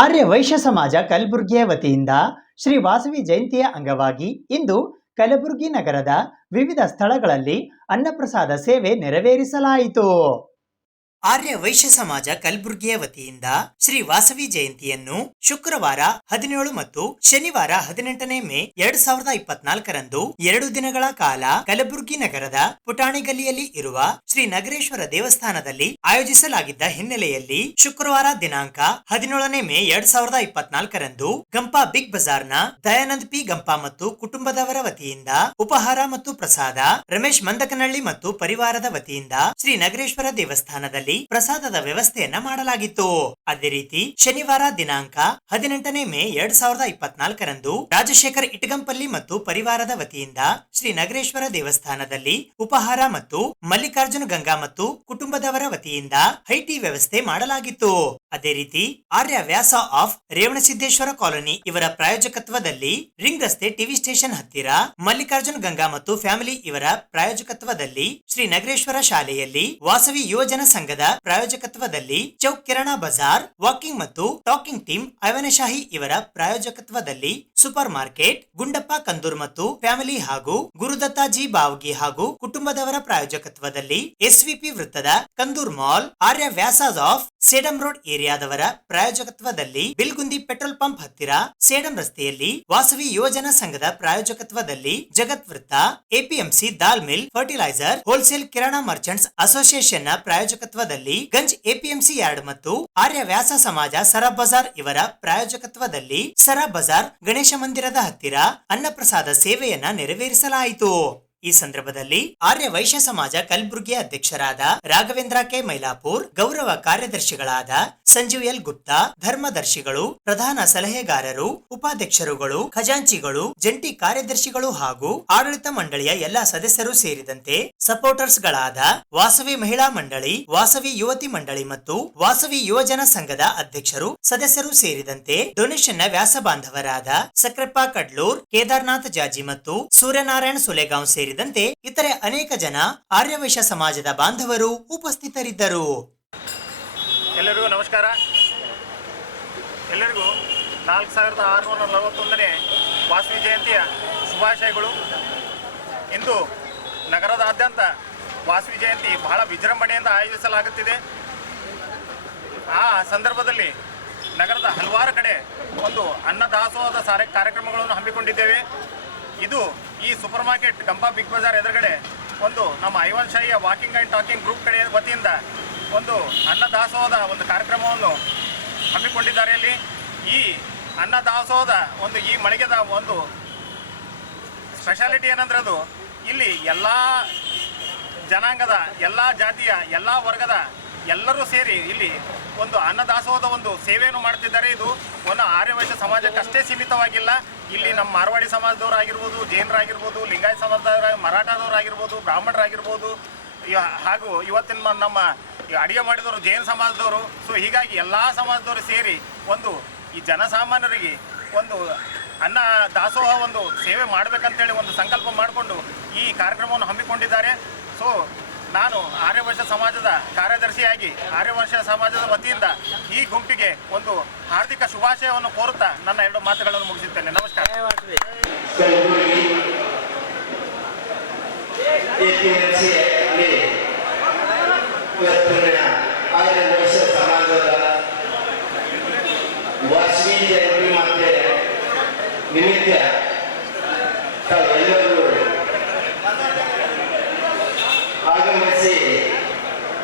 ಆರ್ಯ ವೈಶ್ಯ ಸಮಾಜ ಕಲಬುರಗಿಯ ವತಿಯಿಂದ ಶ್ರೀ ವಾಸವಿ ಜಯಂತಿಯ ಅಂಗವಾಗಿ ಇಂದು ಕಲಬುರಗಿ ನಗರದ ವಿವಿಧ ಸ್ಥಳಗಳಲ್ಲಿ ಅನ್ನಪ್ರಸಾದ ಸೇವೆ ನೆರವೇರಿಸಲಾಯಿತು. ಆರ್ಯ ವೈಶ್ಯ ಸಮಾಜ ಕಲಬುರಗಿಯ ವತಿಯಿಂದ ಶ್ರೀ ವಾಸವಿ ಜಯಂತಿಯನ್ನು ಶುಕ್ರವಾರ 17 ಮತ್ತು ಶನಿವಾರ 18ನೇ ಮೇ 2024ರಂದು 2 ದಿನಗಳ ಕಾಲ ಕಲಬುರಗಿ ನಗರದ ಪುಟಾಣಿ ಗಲ್ಲಿಯಲ್ಲಿ ಇರುವ ಶ್ರೀ ನಗರೇಶ್ವರ ದೇವಸ್ಥಾನದಲ್ಲಿ ಆಯೋಜಿಸಲಾಗಿದ್ದ ಹಿನ್ನೆಲೆಯಲ್ಲಿ ಶುಕ್ರವಾರ ದಿನಾಂಕ 17ನೇ ಮೇ 2024ರಂದು ಗಂಪಾ ಬಿಗ್ ಬಜಾರ್ನ ದಯಾನಂದ್ ಪಿ ಗಂಪಾ ಮತ್ತು ಕುಟುಂಬದವರ ವತಿಯಿಂದ ಉಪಹಾರ ಮತ್ತು ಪ್ರಸಾದ, ರಮೇಶ್ ಮಂದಕನಹಳ್ಳಿ ಮತ್ತು ಪರಿವಾರದ ವತಿಯಿಂದ ಶ್ರೀ ನಗರೇಶ್ವರ ದೇವಸ್ಥಾನದಲ್ಲಿ ಪ್ರಸಾದದ ವ್ಯವಸ್ಥೆಯನ್ನ ಮಾಡಲಾಗಿತ್ತು. ಅದೇ ರೀತಿ ಶನಿವಾರ ದಿನಾಂಕ 18ನೇ ಮೇ 2024ರಂದು ರಾಜಶೇಖರ್ ಇಟಗಂಪಲ್ಲಿ ಮತ್ತು ಪರಿವಾರದ ವತಿಯಿಂದ ಶ್ರೀ ನಗರೇಶ್ವರ ದೇವಸ್ಥಾನದಲ್ಲಿ ಉಪಹಾರ ಮತ್ತು ಮಲ್ಲಿಕಾರ್ಜುನ ಗಂಗಾ ಮತ್ತು ಕುಟುಂಬದವರ ವತಿಯಿಂದ ಹೈಟಿ ವ್ಯವಸ್ಥೆ ಮಾಡಲಾಗಿತ್ತು. ಅದೇ ರೀತಿ ಆರ್ಯ ವ್ಯಾಸ ಆಫ್ ರೇವಣಸಿದ್ದೇಶ್ವರ ಕಾಲೋನಿ ಇವರ ಪ್ರಾಯೋಜಕತ್ವದಲ್ಲಿ ರಿಂಗ್ ರಸ್ತೆ ಟಿವಿ ಸ್ಟೇಷನ್ ಹತ್ತಿರ ಮಲ್ಲಿಕಾರ್ಜುನ ಗಂಗಾ ಮತ್ತು ಫ್ಯಾಮಿಲಿ ಇವರ ಪ್ರಾಯೋಜಕತ್ವದಲ್ಲಿ ಶ್ರೀ ನಗರೇಶ್ವರ ಶಾಲೆಯಲ್ಲಿ ವಾಸವಿ ಯುವಜನ ಸಂಘದ ಪ್ರಾಯೋಜಕತ್ವದಲ್ಲಿ ಚೌಕ್ ಕಿರಾಣ ಬಜಾರ್ ವಾಕಿಂಗ್ ಮತ್ತು ಟಾಕಿಂಗ್ ಟೀಮ್ ಐವನಶಾಹಿ ಇವರ ಪ್ರಾಯೋಜಕತ್ವದಲ್ಲಿ ಸೂಪರ್ ಮಾರ್ಕೆಟ್ ಗುಂಡಪ್ಪ ಕಂದೂರ್ ಮತ್ತು ಫ್ಯಾಮಿಲಿ ಹಾಗೂ ಗುರುದತ್ತ ಜಿ ಬಾವಗಿ ಹಾಗೂ ಕುಟುಂಬದವರ ಪ್ರಾಯೋಜಕತ್ವದಲ್ಲಿ ಎಸ್ವಿಪಿ ವೃತ್ತದ ಕಂದೂರ್ ಮಾಲ್, ಆರ್ಯ ವ್ಯಾಸಾಸ್ ಆಫ್ ಸೇಡಂ ರೋಡ್ ಏರಿಯಾದವರ ಪ್ರಾಯೋಜಕತ್ವದಲ್ಲಿ ಬಿಲ್ಗುಂದಿ ಪೆಟ್ರೋಲ್ ಪಂಪ್ ಹತ್ತಿರ ಸೇಡಂ ರಸ್ತೆಯಲ್ಲಿ ವಾಸವಿ ಯುವಜನ ಸಂಘದ ಪ್ರಾಯೋಜಕತ್ವದಲ್ಲಿ ಜಗತ್ ವೃತ್ತ, APMC dal mill fertiliser wholesale kirana merchants association ನ ಪ್ರಾಯೋಜಕತ್ವದಲ್ಲಿ ಗಂಜ್ ಎಪಿಎಂಸಿ ಯಾರ್ಡ್ ಮತ್ತು ಆರ್ಯ ವ್ಯಾಸ ಸಮಾಜ ಸರಾ ಬಜಾರ್ ಇವರ ಪ್ರಾಯೋಜಕತ್ವದಲ್ಲಿ ಸರಾ ಬಜಾರ್ ಗಣೇಶ ಮಂದಿರದ ಹತ್ತಿರ ಅನ್ನಪ್ರಸಾದ ಸೇವೆಯನ್ನ ನೆರವೇರಿಸಲಾಯಿತು. ಈ ಸಂದರ್ಭದಲ್ಲಿ ಆರ್ಯ ವೈಶ್ಯ ಸಮಾಜ ಕಲಬುರಗಿಯ ಅಧ್ಯಕ್ಷರಾದ ರಾಘವೇಂದ್ರ ಕೆ ಮೈಲಾಪುರ್, ಗೌರವ ಕಾರ್ಯದರ್ಶಿಗಳಾದ ಸಂಜೀವ್ ಎಲ್ ಗುಪ್ತಾ, ಧರ್ಮದರ್ಶಿಗಳು, ಪ್ರಧಾನ ಸಲಹೆಗಾರರು, ಉಪಾಧ್ಯಕ್ಷರುಗಳು, ಖಜಾಂಚಿಗಳು, ಜಂಟಿ ಕಾರ್ಯದರ್ಶಿಗಳು ಹಾಗೂ ಆಡಳಿತ ಮಂಡಳಿಯ ಎಲ್ಲಾ ಸದಸ್ಯರು ಸೇರಿದಂತೆ ಸಪೋರ್ಟರ್ಸ್ ಗಳಾದ ವಾಸವಿ ಮಹಿಳಾ ಮಂಡಳಿ, ವಾಸವಿ ಯುವತಿ ಮಂಡಳಿ ಮತ್ತು ವಾಸವಿ ಯುವಜನ ಸಂಘದ ಅಧ್ಯಕ್ಷರು, ಸದಸ್ಯರು ಸೇರಿದಂತೆ ಡೊನೇಷನ್ ನ ವ್ಯಾಸ ಬಾಂಧವರಾದ ಸಕ್ರೆಪ್ಪ ಕಡ್ಲೂರ್, ಕೇದಾರ್ನಾಥ್ ಜಾಜಿ ಮತ್ತು ಸೂರ್ಯನಾರಾಯಣ ಸುಲೇಗಾಂವ್ ಸೇರಿದಂತೆ ಇತರೆ ಅನೇಕ ಜನ ಆರ್ಯವೈಶ್ಯ ಸಮಾಜದ ಬಾಂಧವರು ಉಪಸ್ಥಿತರಿದ್ದರು. ಎಲ್ಲರಿಗೂ ನಮಸ್ಕಾರ. ಎಲ್ಲರಿಗೂ 4641ನೇ ವಾಸವಿ ಜಯಂತಿಯ ಶುಭಾಶಯಗಳು. ಇಂದು ನಗರದಾದ್ಯಂತ ವಾಸವಿ ಜಯಂತಿ ಬಹಳ ವಿಜೃಂಭಣೆಯಿಂದ ಆಯೋಜಿಸಲಾಗುತ್ತಿದೆ. ಆ ಸಂದರ್ಭದಲ್ಲಿ ನಗರದ ಹಲವಾರು ಕಡೆ ಒಂದು ಅನ್ನದಾಸೋಹದ ಕಾರ್ಯಕ್ರಮಗಳನ್ನು ಹಮ್ಮಿಕೊಂಡಿದ್ದೇವೆ. ಇದು ಈ super market Gampa big Bazaar ಎದುರುಗಡೆ ಒಂದು ನಮ್ಮ ಐವನ್ಶಾಹಿಯ ವಾಕಿಂಗ್ ಆ್ಯಂಡ್ ಟಾಕಿಂಗ್ ಗ್ರೂಪ್ ಕಡೆ ವತಿಯಿಂದ ಒಂದು ಅನ್ನದಾಸೋಹದ ಒಂದು ಕಾರ್ಯಕ್ರಮವನ್ನು ಹಮ್ಮಿಕೊಂಡಿದ್ದಾರೆ. ಇಲ್ಲಿ ಈ ಅನ್ನದಾಸೋಹದ ಒಂದು ಈ ಮಳಿಗೆದ ಒಂದು ಸ್ಪೆಷಾಲಿಟಿ ಏನಂದ್ರೆ ಅದು ಇಲ್ಲಿ ಎಲ್ಲ ಜನಾಂಗದ, ಎಲ್ಲ ಜಾತಿಯ, ಎಲ್ಲ ವರ್ಗದ ಎಲ್ಲರೂ ಸೇರಿ ಇಲ್ಲಿ ಒಂದು ಅನ್ನದಾಸೋಹದ ಒಂದು ಸೇವೆಯನ್ನು ಮಾಡ್ತಿದ್ದಾರೆ. ಇದು ಒಂದು ಆರ್ಯವೈಶ್ಯ ಸಮಾಜಕ್ಕಷ್ಟೇ ಸೀಮಿತವಾಗಿಲ್ಲ. ಇಲ್ಲಿ ನಮ್ಮ ಮಾರ್ವಾಡಿ ಸಮಾಜದವರಾಗಿರ್ಬೋದು, ಜೈನರಾಗಿರ್ಬೋದು, ಲಿಂಗಾಯತ ಸಮಾಜದವರ, ಮರಾಠದವರಾಗಿರ್ಬೋದು, ಬ್ರಾಹ್ಮಣರಾಗಿರ್ಬೋದು, ಹಾಗೂ ಇವತ್ತಿನ ನಮ್ಮ ಅಡಿಗೆ ಮಾಡಿದವರು ಜೈನ ಸಮಾಜದವರು. ಸೊ ಹೀಗಾಗಿ ಎಲ್ಲ ಸಮಾಜದವರು ಸೇರಿ ಒಂದು ಈ ಜನಸಾಮಾನ್ಯರಿಗೆ ಒಂದು ಅನ್ನ ದಾಸೋಹ ಒಂದು ಸೇವೆ ಮಾಡಬೇಕಂತೇಳಿ ಒಂದು ಸಂಕಲ್ಪ ಮಾಡಿಕೊಂಡು ಈ ಕಾರ್ಯಕ್ರಮವನ್ನು ಹಮ್ಮಿಕೊಂಡಿದ್ದಾರೆ. ಸೊ ನಾನು ಆರ್ಯವೈಶ್ಯ ಸಮಾಜದ ಕಾರ್ಯದರ್ಶಿಯಾಗಿ ಆರ್ಯವೈಶ್ಯ ಸಮಾಜದ ವತಿಯಿಂದ ಈ ಗುಂಪಿಗೆ ಒಂದು ಹಾರ್ದಿಕ ಶುಭಾಶಯವನ್ನು ಕೋರುತ್ತಾ ನನ್ನ 2 ಮಾತುಗಳನ್ನು ಮುಗಿಸುತ್ತೇನೆ. ನಮಸ್ಕಾರ. ಆರ್ಯವೈಶ್ಯ ಸಮಾಜದ ವಾಸವಿ ಜಯಂತಿ ಮತ್ತೆ ನಿಮಿತ್ತ ತಾವೆಲ್ಲರೂ ಆಗಮಿಸಿ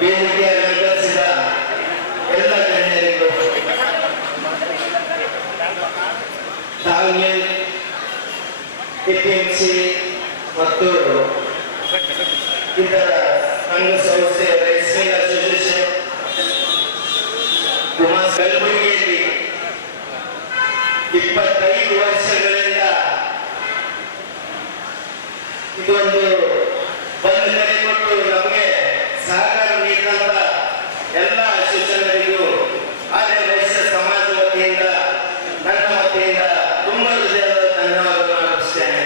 ವೇದಿಕೆ ಅಲಂಕರಿಸಿದ ಎಲ್ಲ ಗಣ್ಯರಿಗೂ ದಾಲ್ಮಿಲ್, ಎಪಿಎಂಸಿ ಮತ್ತು ಇತರ ಸಂಘ ಸಂಸ್ಥೆ, ರೈಸ್ ಮಿಲ್ ಅಸೋಸಿಯೇಷನ್, ಕಲಬುರಗಿಯಲ್ಲಿ 25 ವರ್ಷಗಳಿಂದ ಇದೊಂದು ಬಂದ್ ಕರೆ ಕೊಟ್ಟು ನಮಗೆ ಸಹಕಾರ ನೀಡಿದಂತ ಎಲ್ಲ ಶಿಕ್ಷಕರಿಗೂ ಆರ್ಯವೈಶ್ಯ ಸಮಾಜ ವತಿಯಿಂದ, ನನ್ನ ವತಿಯಿಂದ ತುಂಬ ಹೃದಯದ ಧನ್ಯವಾದಗಳನ್ನು ಅರ್ಪಿಸ್ತೇನೆ.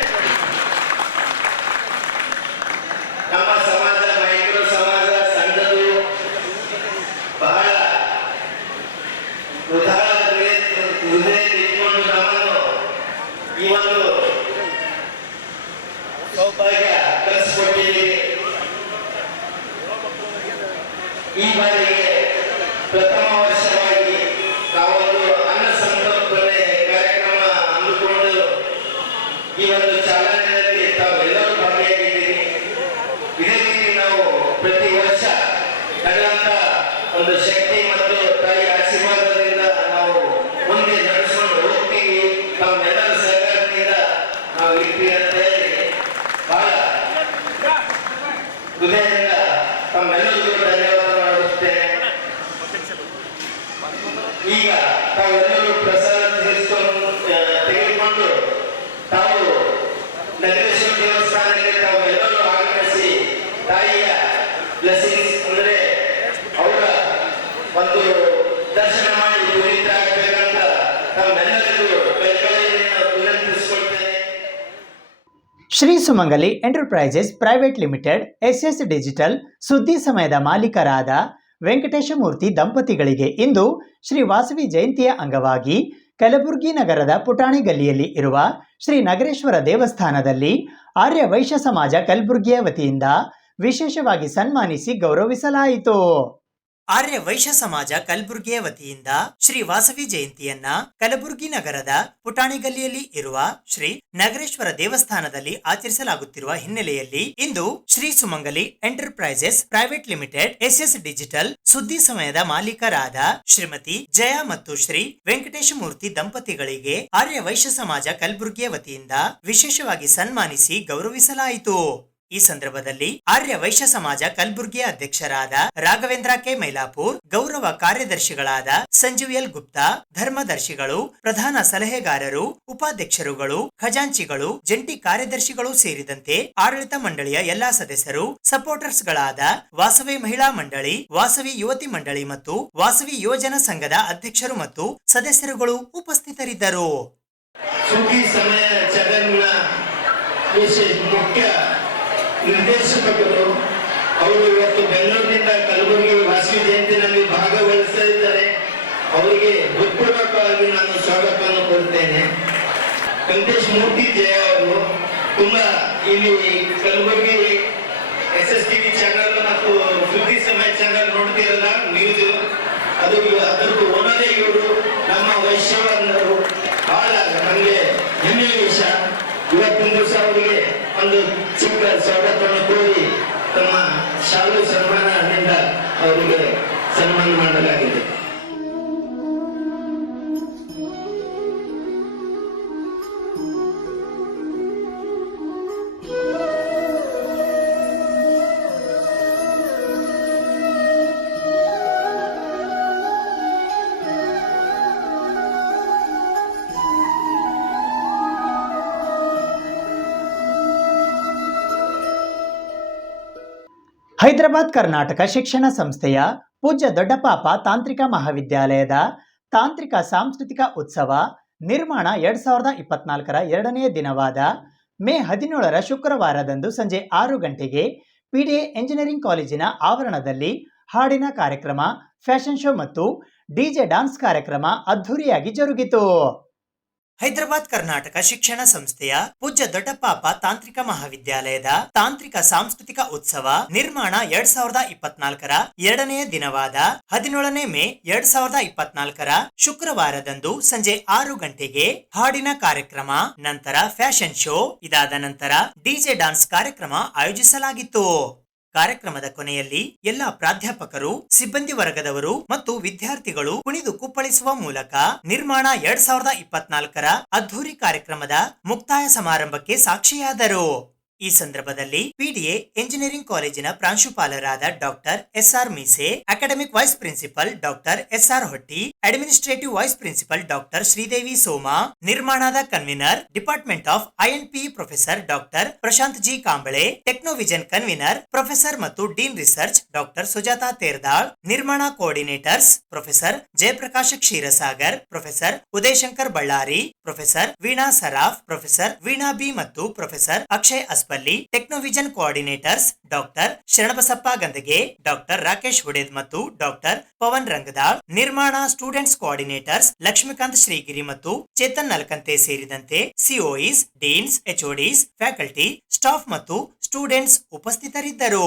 ನಮ್ಮ ಸಮಾಜ ಮೈಕ್ರೋ ಸಮಾಜ, ಸಂಘ ಈ ಬಾರಿಗೆ ಪ್ರಥಮ ವರ್ಷವಾಗಿ ನಾವೊಂದು ಅನ್ನ ಸಂತರ್ಪಣೆ ಕಾರ್ಯಕ್ರಮ ಹಮ್ಮಿಕೊಂಡು ಈ ಒಂದು ಚಾಲನೆಯಲ್ಲಿ ತಾವೆಲ್ಲರೂ ಭಾಗಿಯಾಗಿದ್ದೀರಿ. ಇದೇ ರೀತಿ ನಾವು ಪ್ರತಿ ವರ್ಷ ನಡೆಯುವಂತ ಒಂದು ಶಕ್ತಿ ಮತ್ತು ತಾಯಿ ಆಶೀರ್ವಾದದಿಂದ ನಾವು ಮುಂದೆ ನಡೆಸಿಕೊಂಡು ಹೋಗ್ತೀವಿ. ತಾವೆಲ್ಲರ ಸಹಕಾರದಿಂದ ನಾವು ಇರ್ತೀವಿ ಅಂತ ಹೇಳಿ ಬಹಳ ಹೃದಯದಿಂದ ತಮ್ಮೆಲ್ಲರಿಗೂ ಧನ್ಯವಾದ ಅರ್ಪಿಸುತ್ತೇನೆ. ಈಗ ತಾವೆಲ್ಲರೂ ಪ್ರಸಾದ ತೆಗೆದುಕೊಂಡು ತಾವು ನಗರೇಶ್ವರ ದೇವಸ್ಥಾನಕ್ಕೆ ತಾವೆಲ್ಲರೂ ಆಗಮಿಸಿ ತಾಯಿಯ ಬ್ಲೆಸ್ಸಿಂಗ್ಸ್ ಅಂದರೆ ಅವರ ಒಂದು ದರ್ಶನ ಮಾಡಿ ಪುನೀತರಾಗಬೇಕಂತ ತಾವೆಲ್ಲರಿಗೂ ಕೈಕಳೆಯಿಂದ ವಿನಂತಿಸಿಕೊಳ್ತೇನೆ. Shri Sumangali enterprises private limited SS digital ಸುದ್ದಿ ಸಮಯದ ಮಾಲೀಕರಾದ ವೆಂಕಟೇಶಮೂರ್ತಿ ದಂಪತಿಗಳಿಗೆ ಇಂದು ಶ್ರೀ ವಾಸವಿ ಜಯಂತಿಯ ಅಂಗವಾಗಿ ಕಲಬುರಗಿ ನಗರದ ಪುಟಾಣಿ ಗಲ್ಲಿಯಲ್ಲಿ ಇರುವ ಶ್ರೀ ನಗರೇಶ್ವರ ದೇವಸ್ಥಾನದಲ್ಲಿ ಆರ್ಯ ವೈಶ್ಯ ಸಮಾಜ ಕಲಬುರಗಿಯ ವತಿಯಿಂದ ವಿಶೇಷವಾಗಿ ಸನ್ಮಾನಿಸಿ ಗೌರವಿಸಲಾಯಿತು. ಆರ್ಯ ವೈಶ್ಯ ಸಮಾಜ ಕಲಬುರಗಿಯ ವತಿಯಿಂದ ಶ್ರೀ ವಾಸವಿ ಜಯಂತಿಯನ್ನ ಕಲಬುರಗಿ ನಗರದ ಪುಟಾಣಿಗಲ್ಲಿಯಲ್ಲಿ ಇರುವ ಶ್ರೀ ನಗರೇಶ್ವರ ದೇವಸ್ಥಾನದಲ್ಲಿ ಆಚರಿಸಲಾಗುತ್ತಿರುವ ಹಿನ್ನೆಲೆಯಲ್ಲಿ ಇಂದು Shri Sumangali enterprises private limited SS digital ಸುದ್ದಿ ಸಮಯದ ಮಾಲೀಕರಾದ ಶ್ರೀಮತಿ ಜಯಾ ಮತ್ತು ಶ್ರೀ ವೆಂಕಟೇಶಮೂರ್ತಿ ದಂಪತಿಗಳಿಗೆ ಆರ್ಯ ವೈಶ್ಯ ಸಮಾಜ ಕಲಬುರಗಿಯ ವತಿಯಿಂದ ವಿಶೇಷವಾಗಿ ಸನ್ಮಾನಿಸಿ ಗೌರವಿಸಲಾಯಿತು. ಈ ಸಂದರ್ಭದಲ್ಲಿ ಆರ್ಯ ವೈಶ್ಯ ಸಮಾಜ ಕಲಬುರಗಿಯ ಅಧ್ಯಕ್ಷರಾದ ರಾಘವೇಂದ್ರ ಕೆ ಮೈಲಾಪುರ್, ಗೌರವ ಕಾರ್ಯದರ್ಶಿಗಳಾದ ಸಂಜೀವ್ ಎಲ್ ಗುಪ್ತಾ, ಧರ್ಮದರ್ಶಿಗಳು, ಪ್ರಧಾನ ಸಲಹೆಗಾರರು, ಉಪಾಧ್ಯಕ್ಷರುಗಳು, ಖಜಾಂಚಿಗಳು, ಜಂಟಿ ಕಾರ್ಯದರ್ಶಿಗಳು ಸೇರಿದಂತೆ ಆಡಳಿತ ಮಂಡಳಿಯ ಎಲ್ಲಾ ಸದಸ್ಯರು, ಸಪೋರ್ಟರ್ಸ್ ಗಳಾದ ವಾಸವಿ ಮಹಿಳಾ ಮಂಡಳಿ, ವಾಸವಿ ಯುವತಿ ಮಂಡಳಿ ಮತ್ತು ವಾಸವಿ ಯೋಜನಾ ಸಂಘದ ಅಧ್ಯಕ್ಷರು ಮತ್ತು ಸದಸ್ಯರುಗಳು ಉಪಸ್ಥಿತರಿದ್ದರು. ಸುದ್ದಿ ಸಮಯ ಚಾನೆಲ್ನ ಮುಖ್ಯ ನಿರ್ದೇಶಕರು ಅವರು ಇವತ್ತು ಬೆಂಗಳೂರಿನಿಂದ ಕಲಬುರಗಿ ವಾಸವಿ ಜಯಂತಿನಲ್ಲಿ ಭಾಗವಹಿಸ್ತಾ ಇದ್ದಾರೆ. ಅವರಿಗೆ ಹೃತ್ಪೂರ್ವಕವಾಗಿ ನಾನು ಸ್ವಾಗತವನ್ನು ಕೊಡ್ತೇನೆ. ವೆಂಕಟೇಶ್ ಮೂರ್ತಿ ಜಯ ಅವರು ತುಂಬಾ ಇಲ್ಲಿ ಕಲಬುರಗಿ SS TV ಚಾನಲ್ ಮತ್ತು ಸುದ್ದಿ ಸಮಯ ಚಾನಲ್ ನೋಡ್ತಿರಲ್ಲ ನ್ಯೂಸ್, ಅದಕ್ಕೂ ಓನರೇ ಇವರು ನಮ್ಮ ವೈಶ್ಯವರು. ಬಹಳ ನಮಗೆ ಹೆಮ್ಮೆಯ ವಿಷಯ. ಇವತ್ತಿನ ದಿವಸ ಅವರಿಗೆ ಒಂದು ಚಿಕ್ಕ ಸ್ವಾಗತವನ್ನು ಕೋರಿ ತಮ್ಮ ಶಾಲು ಸನ್ಮಾನದಿಂದ ಅವರಿಗೆ ಸನ್ಮಾನ ಮಾಡಲಾಗಿದೆ. ಹೈದರಾಬಾದ್ ಕರ್ನಾಟಕ ಶಿಕ್ಷಣ ಸಂಸ್ಥೆಯ ಪೂಜ್ಯ ದೊಡ್ಡಪಾಪ ತಾಂತ್ರಿಕ ಮಹಾವಿದ್ಯಾಲಯದ ತಾಂತ್ರಿಕ ಸಾಂಸ್ಕೃತಿಕ ಉತ್ಸವ ನಿರ್ಮಾಣ 2024ರ ಎರಡನೆಯ ದಿನವಾದ ಮೇ 17ರ ಶುಕ್ರವಾರದಂದು ಸಂಜೆ 6 ಗಂಟೆಗೆ PDA ಎಂಜಿನಿಯರಿಂಗ್ ಕಾಲೇಜಿನ ಆವರಣದಲ್ಲಿ ಹಾಡಿನ ಕಾರ್ಯಕ್ರಮ, ಫ್ಯಾಷನ್ ಶೋ ಮತ್ತು DJ ಡಾನ್ಸ್ ಕಾರ್ಯಕ್ರಮ ಅದ್ಧೂರಿಯಾಗಿ ಜರುಗಿತು. ಹೈದರಾಬಾದ್ ಕರ್ನಾಟಕ ಶಿಕ್ಷಣ ಸಂಸ್ಥೆಯ ಪೂಜ್ಯ ದೊಡ್ಡಪಾಪ ತಾಂತ್ರಿಕ ಮಹಾವಿದ್ಯಾಲಯದ ತಾಂತ್ರಿಕ ಸಾಂಸ್ಕೃತಿಕ ಉತ್ಸವ ನಿರ್ಮಾಣ 2024ರ ಎರಡನೆಯ ದಿನವಾದ 17ನೇ ಮೇ 2024ರ ಶುಕ್ರವಾರದಂದು ಸಂಜೆ 6 ಗಂಟೆಗೆ ಹಾಡಿನ ಕಾರ್ಯಕ್ರಮ, ನಂತರ ಫ್ಯಾಷನ್ ಶೋ, ಇದಾದ ನಂತರ DJ ಡಾನ್ಸ್ ಕಾರ್ಯಕ್ರಮ ಆಯೋಜಿಸಲಾಗಿತ್ತು. ಕಾರ್ಯಕ್ರಮದ ಕೊನೆಯಲ್ಲಿ ಎಲ್ಲಾ ಪ್ರಾಧ್ಯಾಪಕರು, ಸಿಬ್ಬಂದಿ ವರ್ಗದವರು ಮತ್ತು ವಿದ್ಯಾರ್ಥಿಗಳು ಕುಣಿದು ಕುಪ್ಪಳಿಸುವ ಮೂಲಕ ನಿರ್ಮಾಣ 2024ರ ಅದ್ಧೂರಿ ಕಾರ್ಯಕ್ರಮದ ಮುಕ್ತಾಯ ಸಮಾರಂಭಕ್ಕೆ ಸಾಕ್ಷಿಯಾದರು. ಈ ಸಂದರ್ಭದಲ್ಲಿ PDA ಎಂಜಿನಿಯರಿಂಗ್ ಕಾಲೇಜಿನ ಪ್ರಾಂಶುಪಾಲರಾದ doctor SR Meese, academic vice principal doctor SR Hotti, administrative vice principal doctor Shridevi Soma, ನಿರ್ಮಾಣದ convener department of INPE professor doctor Prashant G Kamble, Technovision convener professor ಮತ್ತು dean research doctor Sujata Terdal, Nirmana coordinators professor Jayaprakash Kshirsagar, professor Udayashankar Ballari, professor Veena Saraf, professor Veena B ಮತ್ತು professor Akshay Aspalli, Technovision coordinators doctor Sharanabasappa Gandage, doctor Rakesh Huded ಮತ್ತು doctor Pavan ರಂಗದಾಳ್, ನಿರ್ಮಾಣ students coordinators Lakshmikant Shrigiri ಮತ್ತು ಚೇತನ್ ನಲ್ಕಂತೆ ಸೇರಿದಂತೆ COEs, deans, HODs, faculty, staff ಮತ್ತು students ಉಪಸ್ಥಿತರಿದ್ದರು.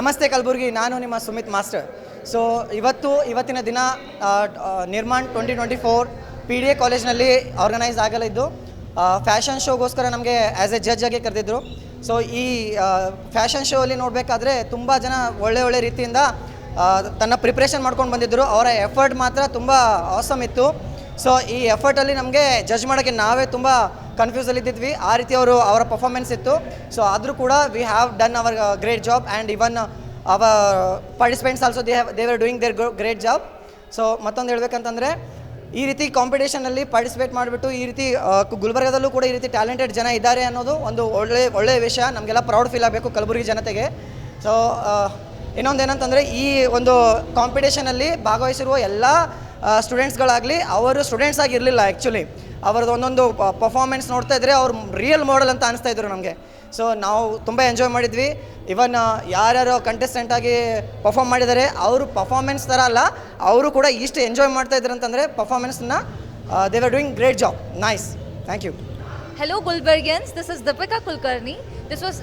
ನಮಸ್ತೆ ಕಲಬುರ್ಗಿ, ನಾನು ನಿಮ್ಮ ಸುಮಿತ್ ಮಾಸ್ಟರ್. ಸೊ ಇವತ್ತಿನ ದಿನ ನಿರ್ಮಾಣ್ 2024 PDA ಕಾಲೇಜ್ನಲ್ಲಿ ಆರ್ಗನೈಸ್ ಆಗಲಿದ್ದು ಫ್ಯಾಷನ್ ಶೋಗೋಸ್ಕರ ನಮಗೆ ಆ್ಯಸ್ ಎ ಜಡ್ಜ್ ಆಗಿ ಕರೆದಿದ್ದರು. ಸೊ ಈ ಫ್ಯಾಷನ್ ಶೋ ಅಲ್ಲಿ ನೋಡಬೇಕಾದ್ರೆ ತುಂಬ ಜನ ಒಳ್ಳೆ ರೀತಿಯಿಂದ ತನ್ನ ಪ್ರಿಪ್ರೇಷನ್ ಮಾಡ್ಕೊಂಡು ಬಂದಿದ್ದರು. ಅವರ ಎಫರ್ಟ್ ಮಾತ್ರ ತುಂಬ ಆಸಮ್ ಇತ್ತು. ಸೊ ಈ ಎಫರ್ಟಲ್ಲಿ ನಮಗೆ ಜಡ್ಜ್ ಮಾಡೋಕ್ಕೆ ನಾವೇ ತುಂಬ ಕನ್ಫ್ಯೂಸಲ್ಲಿದ್ದಿದ್ವಿ. ಆ ರೀತಿ ಅವರ ಪರ್ಫಾರ್ಮೆನ್ಸ್ ಇತ್ತು. ಸೊ ಆದರೂ ಕೂಡ we have done our great job and even our participants also they were doing their great job. So ಮತ್ತೊಂದು ಹೇಳ್ಬೇಕಂತಂದರೆ ಈ ರೀತಿ ಕಾಂಪಿಟೇಷನಲ್ಲಿ ಪಾರ್ಟಿಸಿಪೇಟ್ ಮಾಡಿಬಿಟ್ಟು ಈ ರೀತಿ ಗುಲ್ಬರ್ಗದಲ್ಲೂ ಕೂಡ ಈ ರೀತಿ ಟ್ಯಾಲೆಂಟೆಡ್ ಜನ ಇದ್ದಾರೆ ಅನ್ನೋದು ಒಂದು ಒಳ್ಳೆಯ ವಿಷಯ. ನಮಗೆಲ್ಲ ಪ್ರೌಡ್ ಫೀಲ್ ಆಗಬೇಕು ಕಲಬುರಗಿ ಜನತೆಗೆ. ಸೊ ಇನ್ನೊಂದು ಏನಂತಂದರೆ ಈ ಒಂದು ಕಾಂಪಿಟೇಷನಲ್ಲಿ ಭಾಗವಹಿಸಿರುವ ಎಲ್ಲ ಸ್ಟೂಡೆಂಟ್ಸ್ಗಳಾಗಲಿ ಅವರು ಸ್ಟೂಡೆಂಟ್ಸ್ ಆಗಿರಲಿಲ್ಲ. ಆ್ಯಕ್ಚುಲಿ ಅವ್ರದ್ದು ಒಂದೊಂದು ಪರ್ಫಾರ್ಮೆನ್ಸ್ ನೋಡ್ತಾ ಇದ್ದರೆ ಅವ್ರು ರಿಯಲ್ ಮಾಡೆಲ್ ಅಂತ ಅನಿಸ್ತಾ ಇದ್ರು ನಮಗೆ. ಸೊ ನಾವು ತುಂಬ ಎಂಜಾಯ್ ಮಾಡಿದ್ವಿ. ಇವನ್ ಯಾರ್ಯಾರು ಕಂಟೆಸ್ಟೆಂಟ್ ಆಗಿ ಪರ್ಫಾರ್ಮ್ ಮಾಡಿದ್ದಾರೆ ಅವರು ಪರ್ಫಾರ್ಮೆನ್ಸ್ ಥರ ಅಲ್ಲ, ಅವರು ಕೂಡ ಇಷ್ಟು ಎಂಜಾಯ್ ಮಾಡ್ತಾ ಇದ್ರು ಅಂತಂದರೆ ಪರ್ಫಾರ್ಮೆನ್ಸ್ನ they were doing great job. Nice, thank you. Hello Gulbargians, this is Deepika Kulkarni.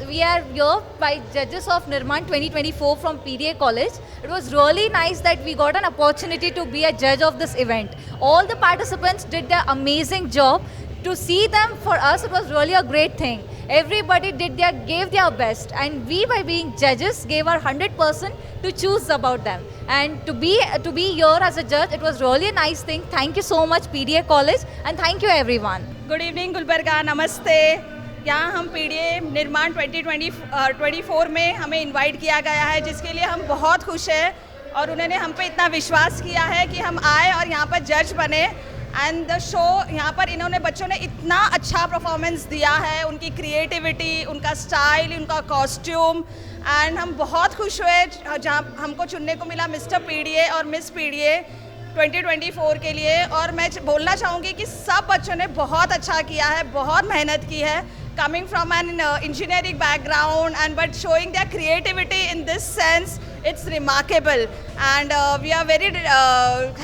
We are here by judges of Nirman 2024 from PDA College. It was really nice that we got an opportunity to be a judge of this event. All the participants did their amazing job. To see them for us, it was really a great thing. Everybody gave their best, and we, by being judges, gave our 100% to choose about them. And to be here as a judge, it was really a nice thing. Thank you so much PDA College, and thank you everyone. Good evening Gulbarga, नमस्ते. यहाँ हम PDA निर्माण 2024 में हमें invite किया गया है, जिसके लिए हम बहुत खुश हैं. और उन्होंने हम पे इतना विश्वास किया है कि हम आए और यहाँ पर जज बने. एंड द शो यहाँ पर इन्होंने बच्चों ने इतना अच्छा परफॉर्मेंस दिया है. उनकी क्रिएटिविटी, उनका स्टाइल, उनका कॉस्ट्यूम, एंड हम बहुत खुश हुए जहाँ हमको चुनने को मिला मिस्टर PDA और मिस PDA 2024 के लिए. और मैं बोलना चाहूँगी कि सब बच्चों ने बहुत अच्छा किया है, बहुत मेहनत की है. Coming from an engineering background and but showing their creativity in this sense, it's remarkable. And we are very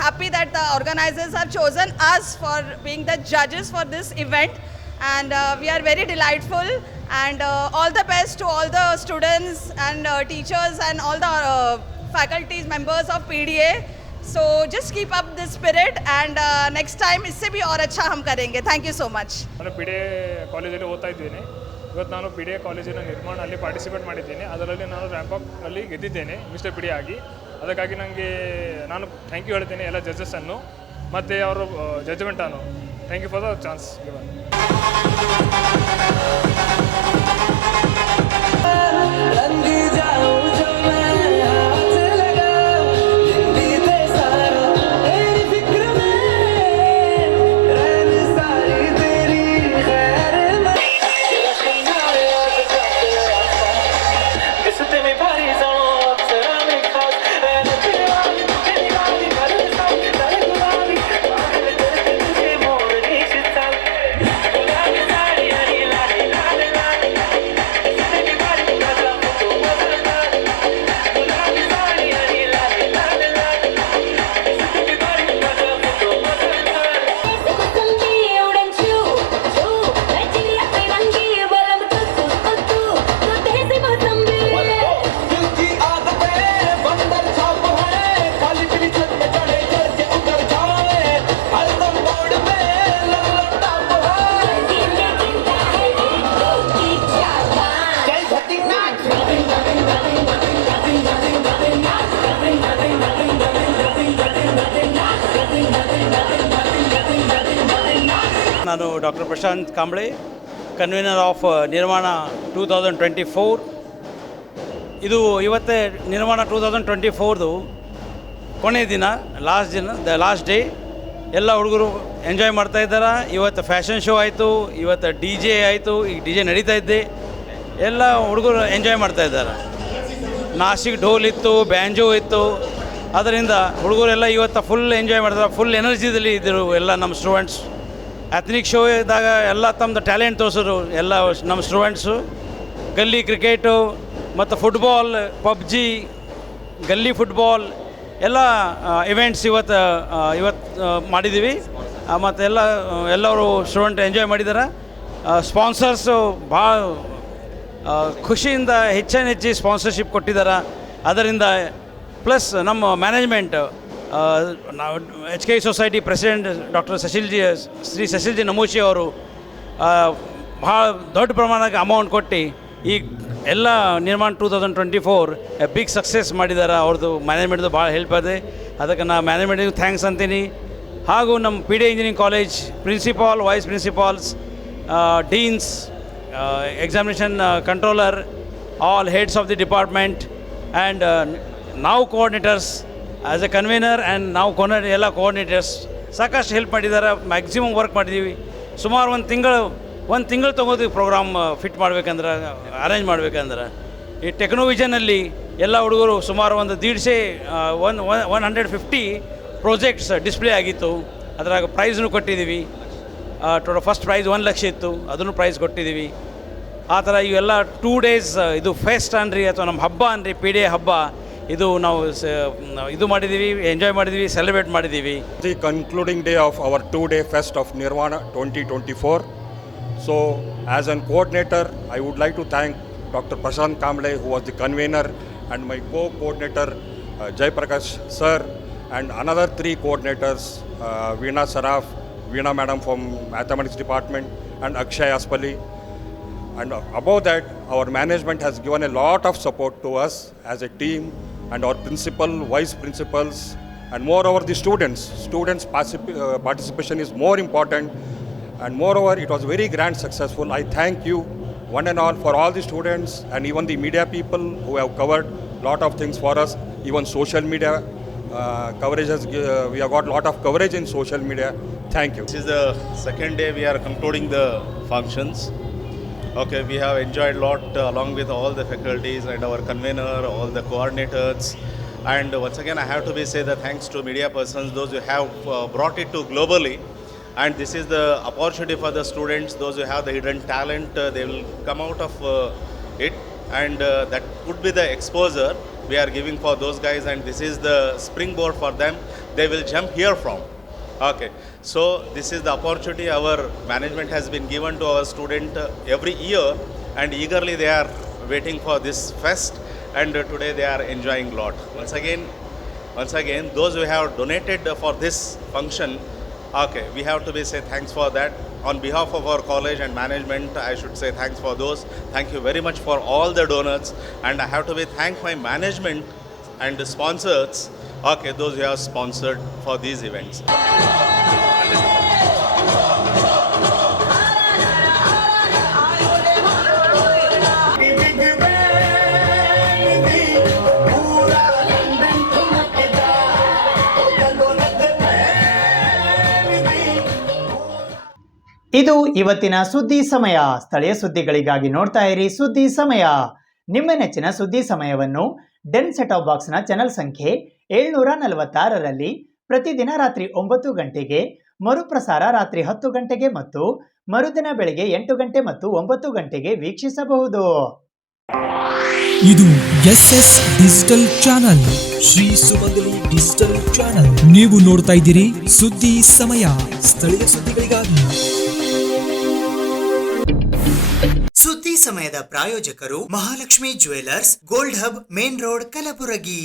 happy that the organizers have chosen us for being the judges for this event. And we are very delightful. And all the best to all the students and teachers and all the faculties, members of PDA. So just keep up this spirit and next time इससे भी और अच्छा हम करेंगे. Thank you so much. ನಾನು PDA ಕಾಲೇಜಲ್ಲಿ ಓದ್ತಾ ಇದ್ದೇನೆ. ಇವತ್ತು ನಾನು PDA ಕಾಲೇಜಿನ ನಿರ್ಮಾಣ ಅಲ್ಲಿ ಪಾರ್ಟಿಸಿಪೇಟ್ ಮಾಡಿದ್ದೇನೆ. ಅದರಲ್ಲಿ ನಾನು ರ್ಯಾಂಪ್ ಅಪ್ ಅಲ್ಲಿ ಗೆದ್ದಿದ್ದೇನೆ ಮಿಸ್ಟರ್ PDA ಆಗಿ. ಅದಕ್ಕಾಗಿ ನಾನು ಥ್ಯಾಂಕ್ ಯು ಹೇಳ್ತೇನೆ ಎಲ್ಲ ಜಡ್ಜಸ್ಸನ್ನು ಮತ್ತು ಅವರು ಜಡ್ಜ್ಮೆಂಟನ್ನು. Thank you for the chance given. ನಾನು doctor Prashant Kamble, convener of Nirmana 2024. ಇದು ಇವತ್ತೇ ನಿರ್ಮಾಣ 2024ದು ಕೊನೆಯ ದಿನ, ಲಾಸ್ಟ್ ಡೇ. ಎಲ್ಲ ಹುಡುಗರು ಎಂಜಾಯ್ ಮಾಡ್ತಾ ಇದ್ದಾರೆ. ಇವತ್ತು ಫ್ಯಾಷನ್ ಶೋ ಆಯಿತು, ಇವತ್ತು DJ ಆಯಿತು, ಈಗ DJ ನಡೀತಾ ಇದ್ದೆ. ಎಲ್ಲ ಹುಡುಗರು ಎಂಜಾಯ್ ಮಾಡ್ತಾ ಇದ್ದಾರೆ. ನಾಸಿಕ್ ಢೋಲ್ ಇತ್ತು, ಬ್ಯಾಂಜೋ ಇತ್ತು. ಅದರಿಂದ ಹುಡುಗರೆಲ್ಲ ಇವತ್ತು ಫುಲ್ ಎಂಜಾಯ್ ಮಾಡ್ತಾರೆ, ಫುಲ್ ಎನರ್ಜಿದಲ್ಲಿ ಇದ್ದರು ಎಲ್ಲ ನಮ್ಮ ಸ್ಟೂಡೆಂಟ್ಸ್. ಅಥ್ನಿಕ್ ಶೋ ಇದ್ದಾಗ ಎಲ್ಲ ತಮ್ಮದು ಟ್ಯಾಲೆಂಟ್ ತೋರಿಸಿದ್ರು ಎಲ್ಲ ನಮ್ಮ ಸ್ಟೂಡೆಂಟ್ಸು. ಗಲ್ಲಿ ಕ್ರಿಕೆಟು ಮತ್ತು ಫುಟ್ಬಾಲ್, PUBG, ಗಲ್ಲಿ ಫುಟ್ಬಾಲ್ ಎಲ್ಲ ಇವೆಂಟ್ಸ್ ಇವತ್ತು ಮಾಡಿದ್ದೀವಿ. ಮತ್ತು ಎಲ್ಲರೂ ಸ್ಟೂಡೆಂಟ್ ಎಂಜಾಯ್ ಮಾಡಿದ್ದಾರೆ. ಸ್ಪಾನ್ಸರ್ಸು ಭಾಳ ಖುಷಿಯಿಂದ ಹೆಚ್ಚು ಸ್ಪಾನ್ಸರ್ಶಿಪ್ ಕೊಟ್ಟಿದ್ದಾರೆ. ಅದರಿಂದ ಪ್ಲಸ್ ನಮ್ಮ ಮ್ಯಾನೇಜ್ಮೆಂಟ್ ನಾವು HKI society president doctor Shri Shashil G Namoshi ಅವರು ಭಾಳ ದೊಡ್ಡ ಪ್ರಮಾಣಕ್ಕೆ ಅಮೌಂಟ್ ಕೊಟ್ಟು ಈ ಎಲ್ಲ ನಿರ್ಮಾಣ 2024 ಬಿಗ್ ಸಕ್ಸಸ್ ಮಾಡಿದ್ದಾರೆ. ಅವ್ರದ್ದು ಮ್ಯಾನೇಜ್ಮೆಂಟ್ದು ಭಾಳ ಹೆಲ್ಪ್ ಇದೆ. ಅದಕ್ಕೆ ನಾ ಮ್ಯಾನೇಜ್ಮೆಂಟಿಗೆ ಥ್ಯಾಂಕ್ಸ್ ಅಂತೀನಿ. ಹಾಗೂ ನಮ್ಮ PDA engineering college principal, vice principals, deans, examination controller, all heads of the department and ನಾವು coordinators as a convener and ನಾವು ಎಲ್ಲ ಕೋಆರ್ಡಿನೇಟರ್ಸ್ ಸಾಕಷ್ಟು ಹೆಲ್ಪ್ ಮಾಡಿದ್ದಾರೆ. ಮ್ಯಾಕ್ಸಿಮಮ್ ವರ್ಕ್ ಮಾಡಿದ್ದೀವಿ. ಸುಮಾರು ಒಂದು ತಿಂಗಳು ತೊಗೋದು ಪ್ರೋಗ್ರಾಮ್ ಫಿಟ್ ಮಾಡ್ಬೇಕಂದ್ರೆ, ಅರೇಂಜ್ ಮಾಡ್ಬೇಕಂದ್ರೆ. ಈ ಟೆಕ್ನೋವಿಷನಲ್ಲಿ ಎಲ್ಲ ಹುಡುಗರು ಸುಮಾರು ಒಂದು 150 ಪ್ರಾಜೆಕ್ಟ್ಸ್ ಡಿಸ್ಪ್ಲೇ ಆಗಿತ್ತು. ಅದ್ರಾಗ ಪ್ರೈಸ್ನು ಕೊಟ್ಟಿದ್ದೀವಿ. ಫಸ್ಟ್ ಪ್ರೈಸ್ 1 ಲಕ್ಷ ಇತ್ತು, ಅದನ್ನು ಪ್ರೈಸ್ ಕೊಟ್ಟಿದ್ದೀವಿ. ಆ ಥರ ಇವೆಲ್ಲ 2 days ಇದು ಫೆಸ್ಟ್ ಅನ್ರಿ ಅಥವಾ ನಮ್ಮ ಹಬ್ಬ ಅನ್ರಿ, PDA ಹಬ್ಬ. ಇದು ನಾವು ಇದು ಮಾಡಿದ್ದೀವಿ, ಎಂಜಾಯ್ ಮಾಡಿದ್ದೀವಿ, ಸೆಲೆಬ್ರೇಟ್ ಮಾಡಿದ್ದೀವಿ. The concluding day of our 2-day fest of Nirvana 2024. So as a coordinator, I would like to thank Dr. Prashant Kamble, who was the convener, and my co-coordinator Jai Prakash sir, and another 3 coordinators, Veena Saraf, Veena madam from Mathematics department, and Akshay Aspali. And above that, our management has given a lot of support to us as a team, and our principal, vice principals, and moreover the students participation is more important. And moreover, it was very grand successful. I thank you one and all for all the students and even the media people who have covered lot of things for us. Even social media coverage we have got lot of coverage in social media. Thank you. This is the second day we are concluding the functions. Okay, we have enjoyed a lot along with all the faculties and our convener, all the coordinators. And once again, I have to say that thanks to media persons, those who have brought it to globally. And this is the opportunity for the students, those who have the hidden talent, they will come out of it, and that could be the exposure we are giving for those guys, and this is the springboard for them. They will jump here from. Okay, so this is the opportunity our management has been given to our student every year, and eagerly they are waiting for this fest, and today they are enjoying a lot. Once again, those who have donated for this function, okay, we have to say thanks for that. On behalf of our college and management, I should say thanks for those. Thank you very much for all the donors, and I have to thank my management and the sponsors, okay, those who have sponsored for these events. ಇದು ಇವತ್ತಿನ ಸುದ್ದಿ ಸಮಯ. ಸ್ಥಳೀಯ ಸುದ್ದಿಗಳಿಗಾಗಿ ನೋಡ್ತಾ ಇರಿ ಸುದ್ದಿ ಸಮಯ. ನಿಮ್ಮ ನೆಚ್ಚಿನ ಸುದ್ದಿ ಸಮಯವನ್ನು ಡೆನ್ ಸೆಟ್ ಆಫ್ ಬಾಕ್ಸ್ನ ಚಾನೆಲ್ ಸಂಖ್ಯೆ 746ರಲ್ಲಿ ಪ್ರತಿದಿನ ರಾತ್ರಿ 9 ಗಂಟೆಗೆ, ಮರುಪ್ರಸಾರ ರಾತ್ರಿ 10 ಗಂಟೆಗೆ ಮತ್ತು ಮರುದಿನ ಬೆಳಗ್ಗೆ 8 ಗಂಟೆ ಮತ್ತು 9 ಗಂಟೆಗೆ ವೀಕ್ಷಿಸಬಹುದು. ಇದು SS ಡಿಜಿಟಲ್ ಚಾನಲ್, ಶ್ರೀ ಸುಮಂಗಲಿ ಡಿಜಿಟಲ್ ಚಾನಲ್. ನೀವು ನೋಡ್ತಾ ಇದ್ದೀರಿ ಸುದ್ದಿ ಸಮಯ, ಸ್ಥಳೀಯ ಸುದ್ದಿಗಳಿಗಾಗಿ. ಸುದ್ದಿ ಸಮಯದ ಪ್ರಾಯೋಜಕರು Mahalakshmi jewellers, gold hub, main road, Kalaburagi.